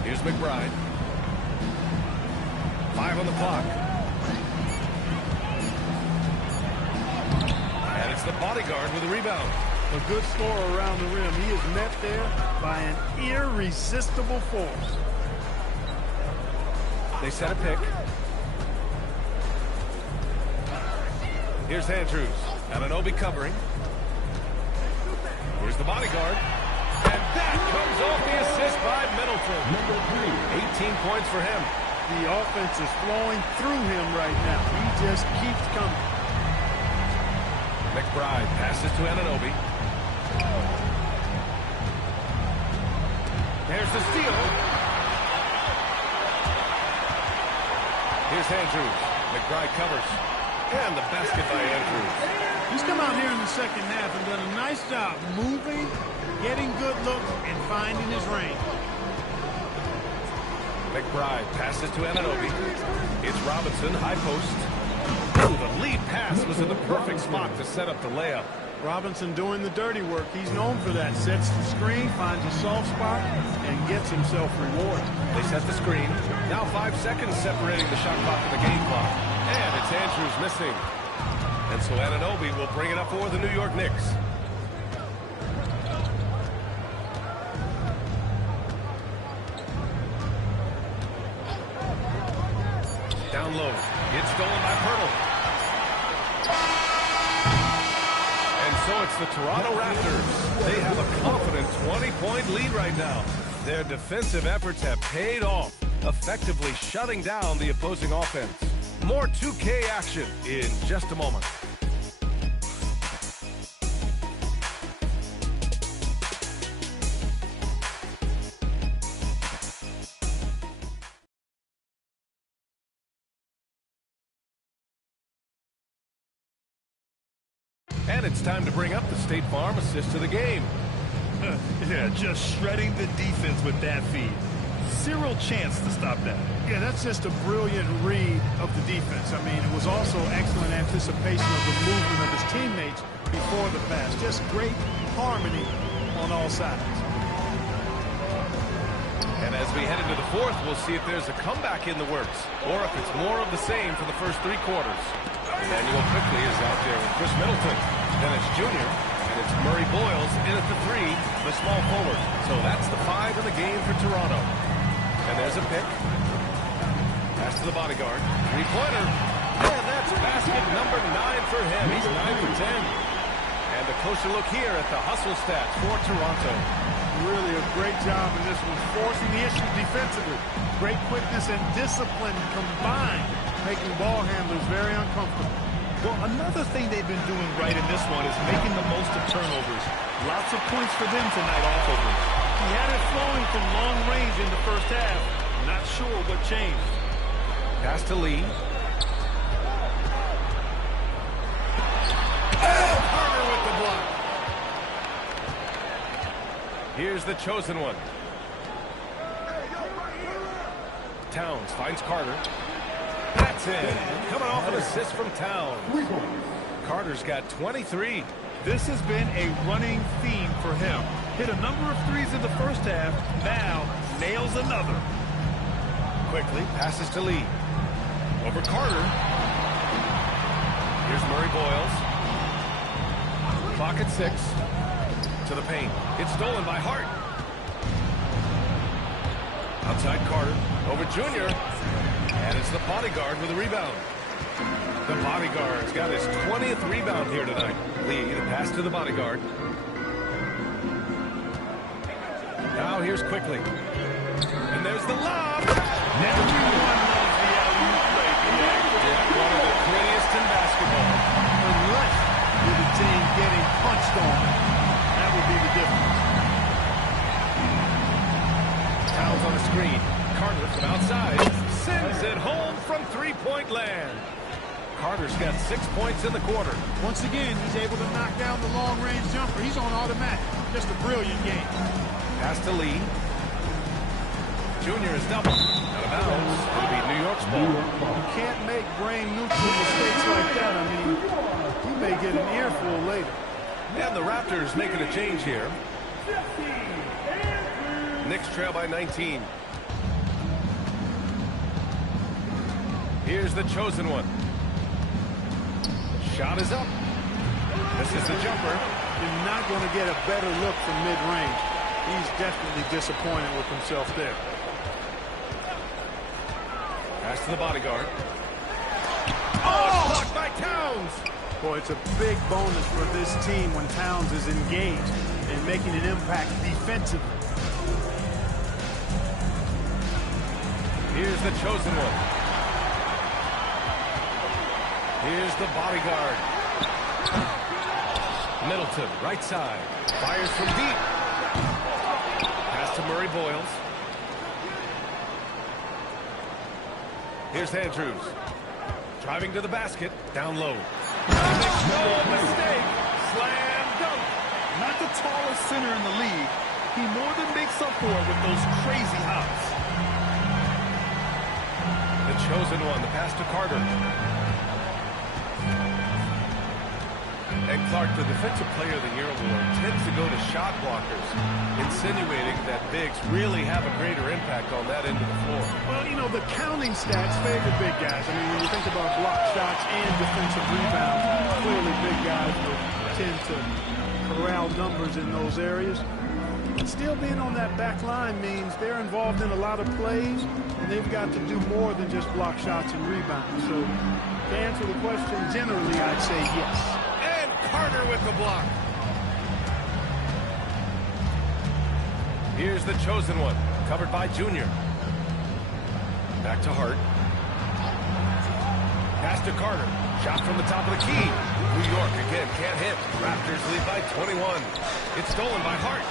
Here's McBride. 5 on the clock. And it's the bodyguard with a rebound. A good scorer around the rim. He is met there by an irresistible force. They set a pick. Here's Andrews. Anunoby covering. Here's the bodyguard. And that comes off the assist by Middleton. Number 3. 18 points for him. The offense is flowing through him right now. He just keeps coming. McBride passes to Anunoby. There's the steal. Here's Andrews. McBride covers. And the basket by Andrews. He's come out here in the second half and done a nice job moving, getting good looks, and finding his range. McBride passes to Anunoby. It's Robinson, high post. Ooh, the lead pass was in the perfect spot to set up the layup. Robinson doing the dirty work. He's known for that. Sets the screen, finds a soft spot, and gets himself rewarded. They set the screen. Now 5 seconds separating the shot clock and the game clock. And it's Andrews missing. And so Anunoby will bring it up for the New York Knicks. Down low. It's stolen by Pirtle. And so it's the Toronto Raptors. They have a confident 20-point lead right now. Their defensive efforts have paid off, effectively shutting down the opposing offense. More 2K action in just a moment. And it's time to bring up the State Farm assist to the game. Yeah, just shredding the defense with that feed. Zero chance to stop that. Yeah, that's just a brilliant read of the defense. I mean, it was also excellent anticipation of the movement of his teammates before the pass. Just great harmony on all sides. And as we head into the fourth, we'll see if there's a comeback in the works or if it's more of the same for the first 3 quarters. Emmanuel quickly is out there with Chris Middleton. Then it's Junior, and it's Murray Boyles in at the 3, the small forward. So that's the 5 in the game for Toronto. And there's a pick. Pass to the bodyguard. 3-pointer. And that's basket number 9 for him. He's 9 for 10. And a closer look here at the hustle stats for Toronto. Really a great job in this one, forcing the issue defensively. Great quickness and discipline combined, making ball handlers very uncomfortable. Well, another thing they've been doing right in this one is making the most of turnovers. Lots of points for them tonight off of them. He had it flowing from long range in the first half. Not sure what changed. Pass to Lee. Oh, Carter with the block. Here's the chosen one. Towns finds Carter. That's it. Coming off an assist from Towns. Carter's got 23. This has been a running theme for him. Hit a number of threes in the first half. Now nails another. Quickly passes to Lee. Over Carter. Here's Murray Boyles. Clock at 6. To the paint. It's stolen by Hart. Outside Carter. Over Junior. And it's the bodyguard with a rebound. The bodyguard's got his 20th rebound here tonight. Lee, the pass to the bodyguard. Now here's Quickly. And there's the lob. Everyone loves the alley-oop play. One of the prettiest in basketball. Unless you're the team getting punched on, that would be the difference. Towns on the screen. Carter from outside sends it home from three-point land. Carter's got 6 points in the quarter. Once again, he's able to knock down the long-range jumper. He's on automatic. Just a brilliant game. Pass to Lee. Junior is double. Out of bounds. It'll be New York's ball. You can't make brain-neutral mistakes like that. I mean, you may get an earful later. And the Raptors making a change here. Knicks trail by 19. Here's the chosen one. Shot is up. This is the jumper. You're not going to get a better look from mid-range. He's definitely disappointed with himself there. Pass to the bodyguard. Oh, blocked by Towns. Boy, it's a big bonus for this team when Towns is engaged and making an impact defensively. Here's the chosen one. Here's the bodyguard. Middleton, right side. Fires from deep. Pass to Murray Boyles. Here's Andrews. Driving to the basket. Down low. No mistake. Slam dunk. Not the tallest center in the league. He more than makes up for it with those crazy hops. The chosen one. The pass to Carter. And Clark, the Defensive Player of the Year award tends to go to shot blockers, insinuating that bigs really have a greater impact on that end of the floor. Well, you know, the counting stats favor big guys. I mean, when you think about block shots and defensive rebounds, clearly big guys will tend to corral numbers in those areas. But still being on that back line means they're involved in a lot of plays, and they've got to do more than just block shots and rebounds. So to answer the question, generally, I'd say yes. Carter with the block. Here's the chosen one, covered by Junior. Back to Hart. Pass to Carter. Shot from the top of the key. New York again can't hit. Raptors lead by 21. It's stolen by Hart.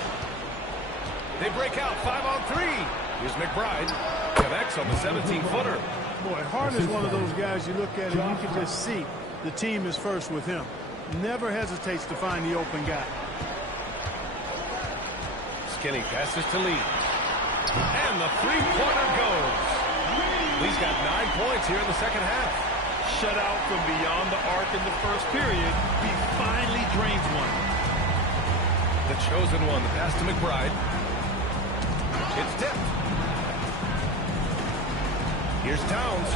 They break out 5-on-3. Here's McBride. Connects on the 17-footer. Boy, Hart is one of those guys you look at and you can just see the team is first with him. Never hesitates to find the open guy. Skinny passes to Lee. And the three-pointer goes. Lee's got 9 points here in the second half. Shut out from beyond the arc in the first period. He finally drains one. The chosen one, the pass to McBride. It's tipped. Here's Towns.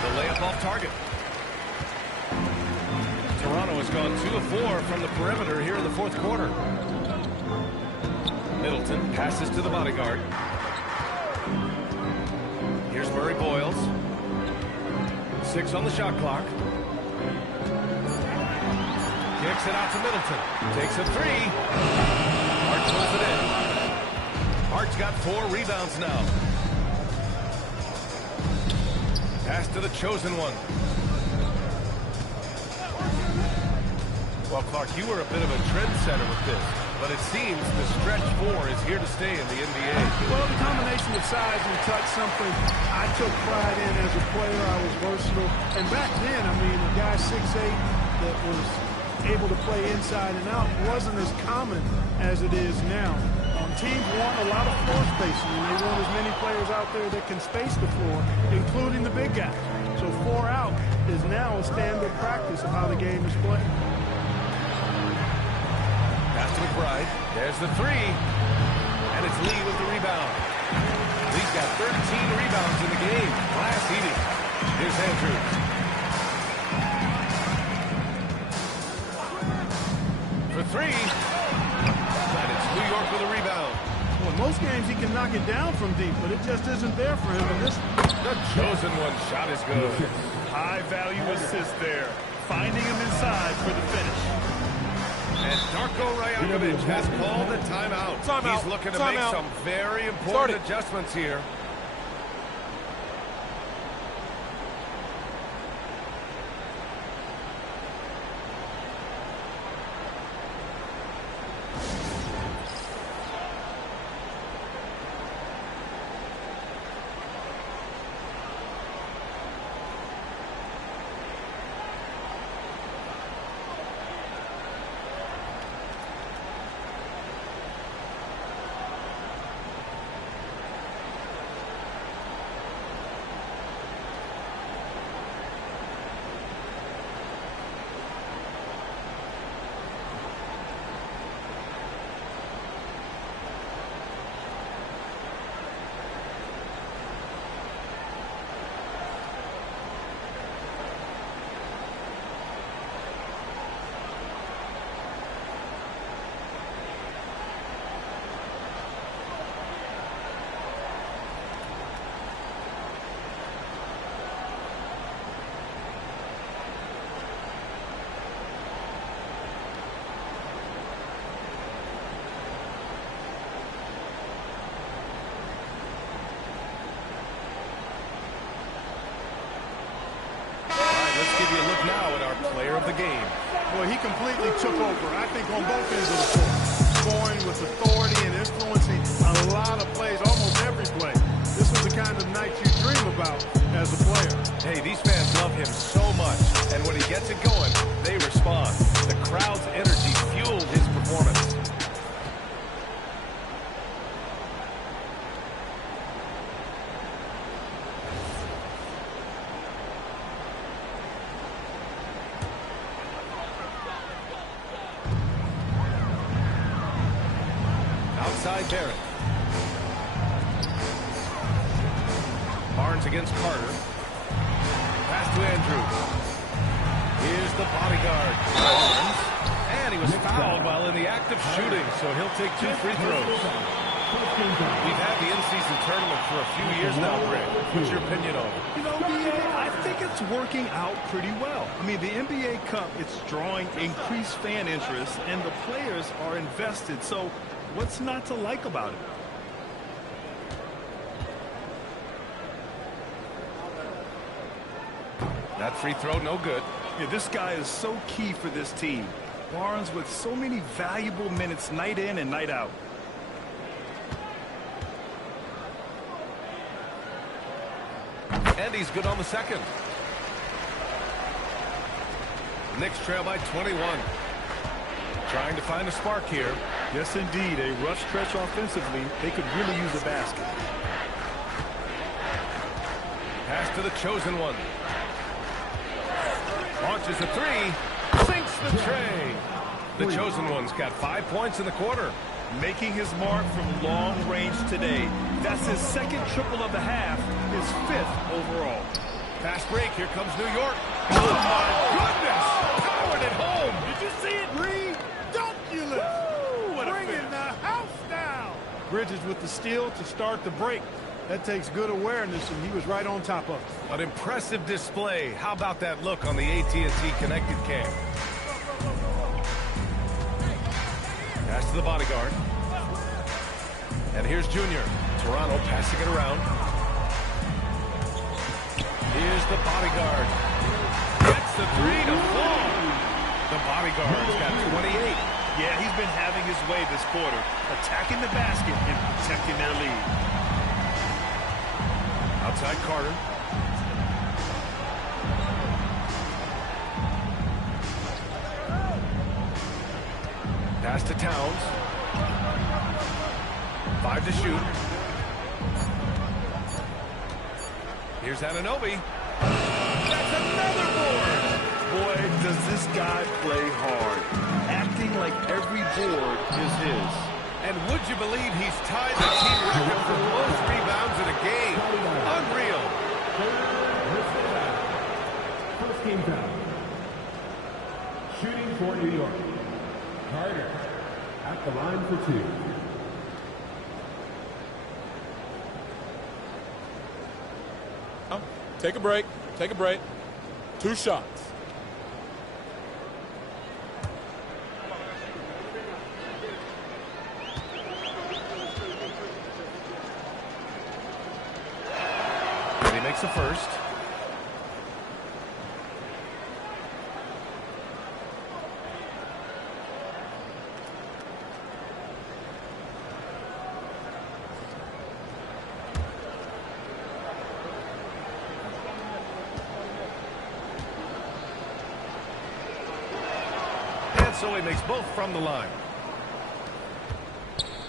The layup off target. Toronto has gone 2 of 4 from the perimeter here in the fourth quarter. Middleton passes to the bodyguard. Here's Murray Boyles. 6 on the shot clock. Kicks it out to Middleton. Takes a 3. Hart pulls it in. Hart's got 4 rebounds now. Pass to the chosen one. Well, Clark, you were a bit of a trendsetter with this, but it seems the stretch 4 is here to stay in the NBA. Well, the combination of size and touch, something I took pride in as a player. I was versatile. And back then, I mean, a guy 6'8" that was able to play inside and out wasn't as common as it is now. Teams want a lot of floor spacing, and they want as many players out there that can space the floor, including the big guys. So 4 out is now a standard practice of how the game is played. Pass to McBride. There's the 3. And it's Lee with the rebound. Lee's got 13 rebounds in the game. Glass eating. Here's Andrews. For 3. And it's New York with a rebound. Well, in most games he can knock it down from deep, but it just isn't there for him in this. The chosen one shot is good. High value assist there. Finding him inside for the finish. And Darko Rajakovic has called the timeout. He's looking to make some very important adjustments here. of the game. Boy, he completely took over, I think, on both ends of the court. Scoring with authority and influencing a lot of plays, almost every play. This was the kind of night you dream about as a player. Hey, these fans love him so much, and when he gets it going, they respond. The crowd's energy fueled his performance. Outside Barrett. Barnes against Carter. Pass to Andrews. Here's the bodyguard. And he was fouled while in the act of shooting, so he'll take 2 free throws. We've had the in-season tournament for a few years now, Greg. What's your opinion on it? You know, BA, I think it's working out pretty well. I mean, the NBA Cup, it's drawing increased fan interest, and the players are invested. So what's not to like about it? That free throw, no good. Yeah, this guy is so key for this team. Barnes with so many valuable minutes night in and night out. And he's good on the second. Knicks trail by 21. Trying to find a spark here. Yes, indeed. A rough stretch offensively. They could really use a basket. Pass to the chosen one. Launches a three. Sinks the tray. The chosen one's got 5 points in the quarter. Making his mark from long range today. That's his second triple of the half, his 5th overall. Fast break. Here comes New York. Oh, my goodness. Powered it home. Did you see it? Redunculous. What a Bringing finish. the house down. Bridges with the steal to start the break. That takes good awareness, and he was right on top of it. An impressive display. How about that look on the AT&T connected cam? Pass to the bodyguard. And here's Junior. Toronto passing it around. Here's the bodyguard. Gets the three to fall. The bodyguard's got 28. Yeah, he's been having his way this quarter, attacking the basket and protecting their lead. Outside Carter. Pass to Towns. 5 to shoot. Here's Anunoby. That's another board. Boy, does this guy play hard, acting like every board is his. And would you believe he's tied the team record for most rebounds in a game? Unreal. First game foul. Shooting for New York. Carter at the line for 2. Take a break. Take a break. 2 shots. And he makes the first. So he makes both from the line.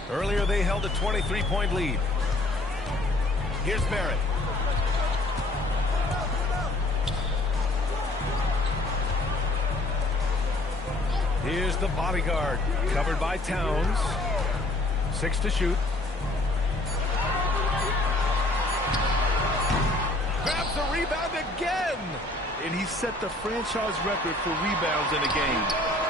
Earlier they held a 23-point lead. Here's Barrett. Here's the bodyguard, covered by Towns. 6 to shoot. Grabs the rebound again. And he set the franchise record for rebounds in a game.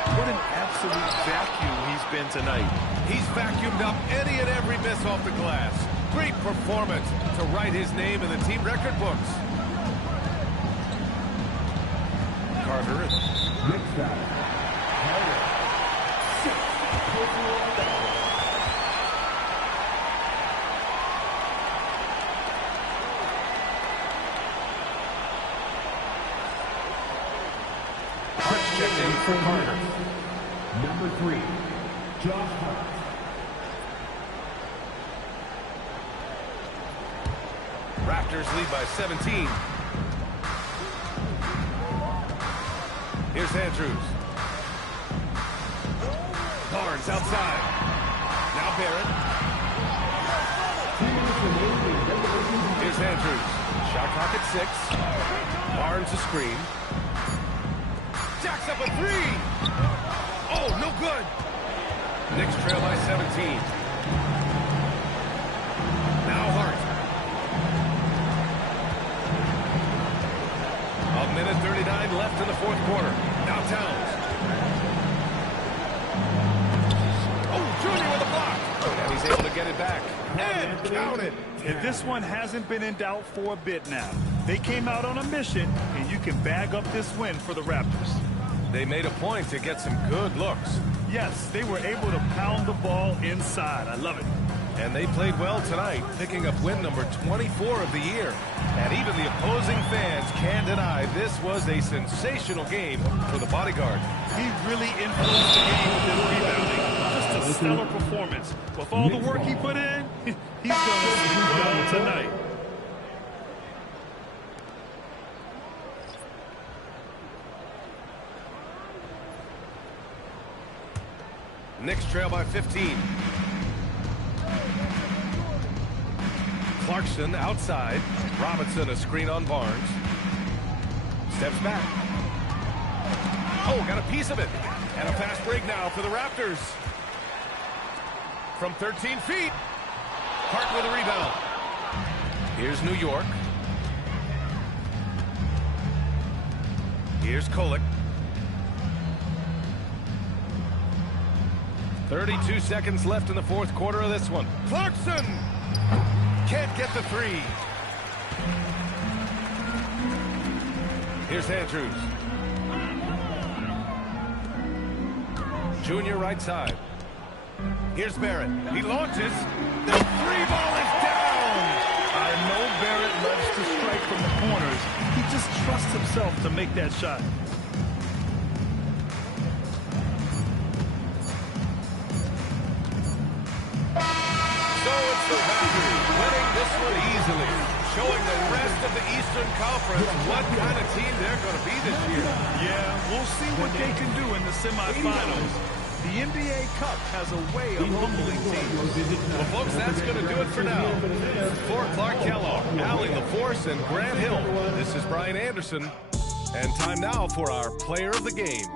What an absolute vacuum he's been tonight. He's vacuumed up any and every miss off the glass. Great performance to write his name in the team record books. Carter. Next foul. Carter. 6. for Carter. Number 3, Josh Hart. Raptors lead by 17. Here's Andrews. Barnes outside. Now Barrett. Here's Andrews. Shot clock at 6. Barnes a screen. Jacks up a 3. Oh, no good. Knicks trail by 17. Now Hart. A minute 39 left in the fourth quarter. Now Towns. Oh, Junior with a block. And he's able to get it back. And count it. And this one hasn't been in doubt for a bit now. They came out on a mission, and you can bag up this win for the Raptors. They made a point to get some good looks. Yes, they were able to pound the ball inside. I love it. And they played well tonight, picking up win number 24 of the year. And even the opposing fans can't deny this was a sensational game for the bodyguard. He really influenced the game with his rebounding. Just a stellar performance. With all the work he put in, he's going to sleep well tonight. Knicks trail by 15. Clarkson outside. Robinson a screen on Barnes. Steps back. Oh, got a piece of it. And a fast break now for the Raptors. From 13 feet. Hart with a rebound. Here's New York. Here's Kolek. 32 seconds left in the fourth quarter of this one. Clarkson can't get the 3. Here's Andrews. Junior right side. Here's Barrett. He launches. The 3 ball is down. I know Barrett loves to strike from the corners. He just trusts himself to make that shot. So it's the Raptors winning this one easily, showing the rest of the Eastern Conference what kind of team they're going to be this year. Yeah, we'll see what they can do in the semifinals. The NBA Cup has a way of humbling teams. Well, folks, that's going to do it for now. For Clark Kellogg, Allie LaForce, and Grant Hill, this is Brian Anderson. And time now for our player of the game.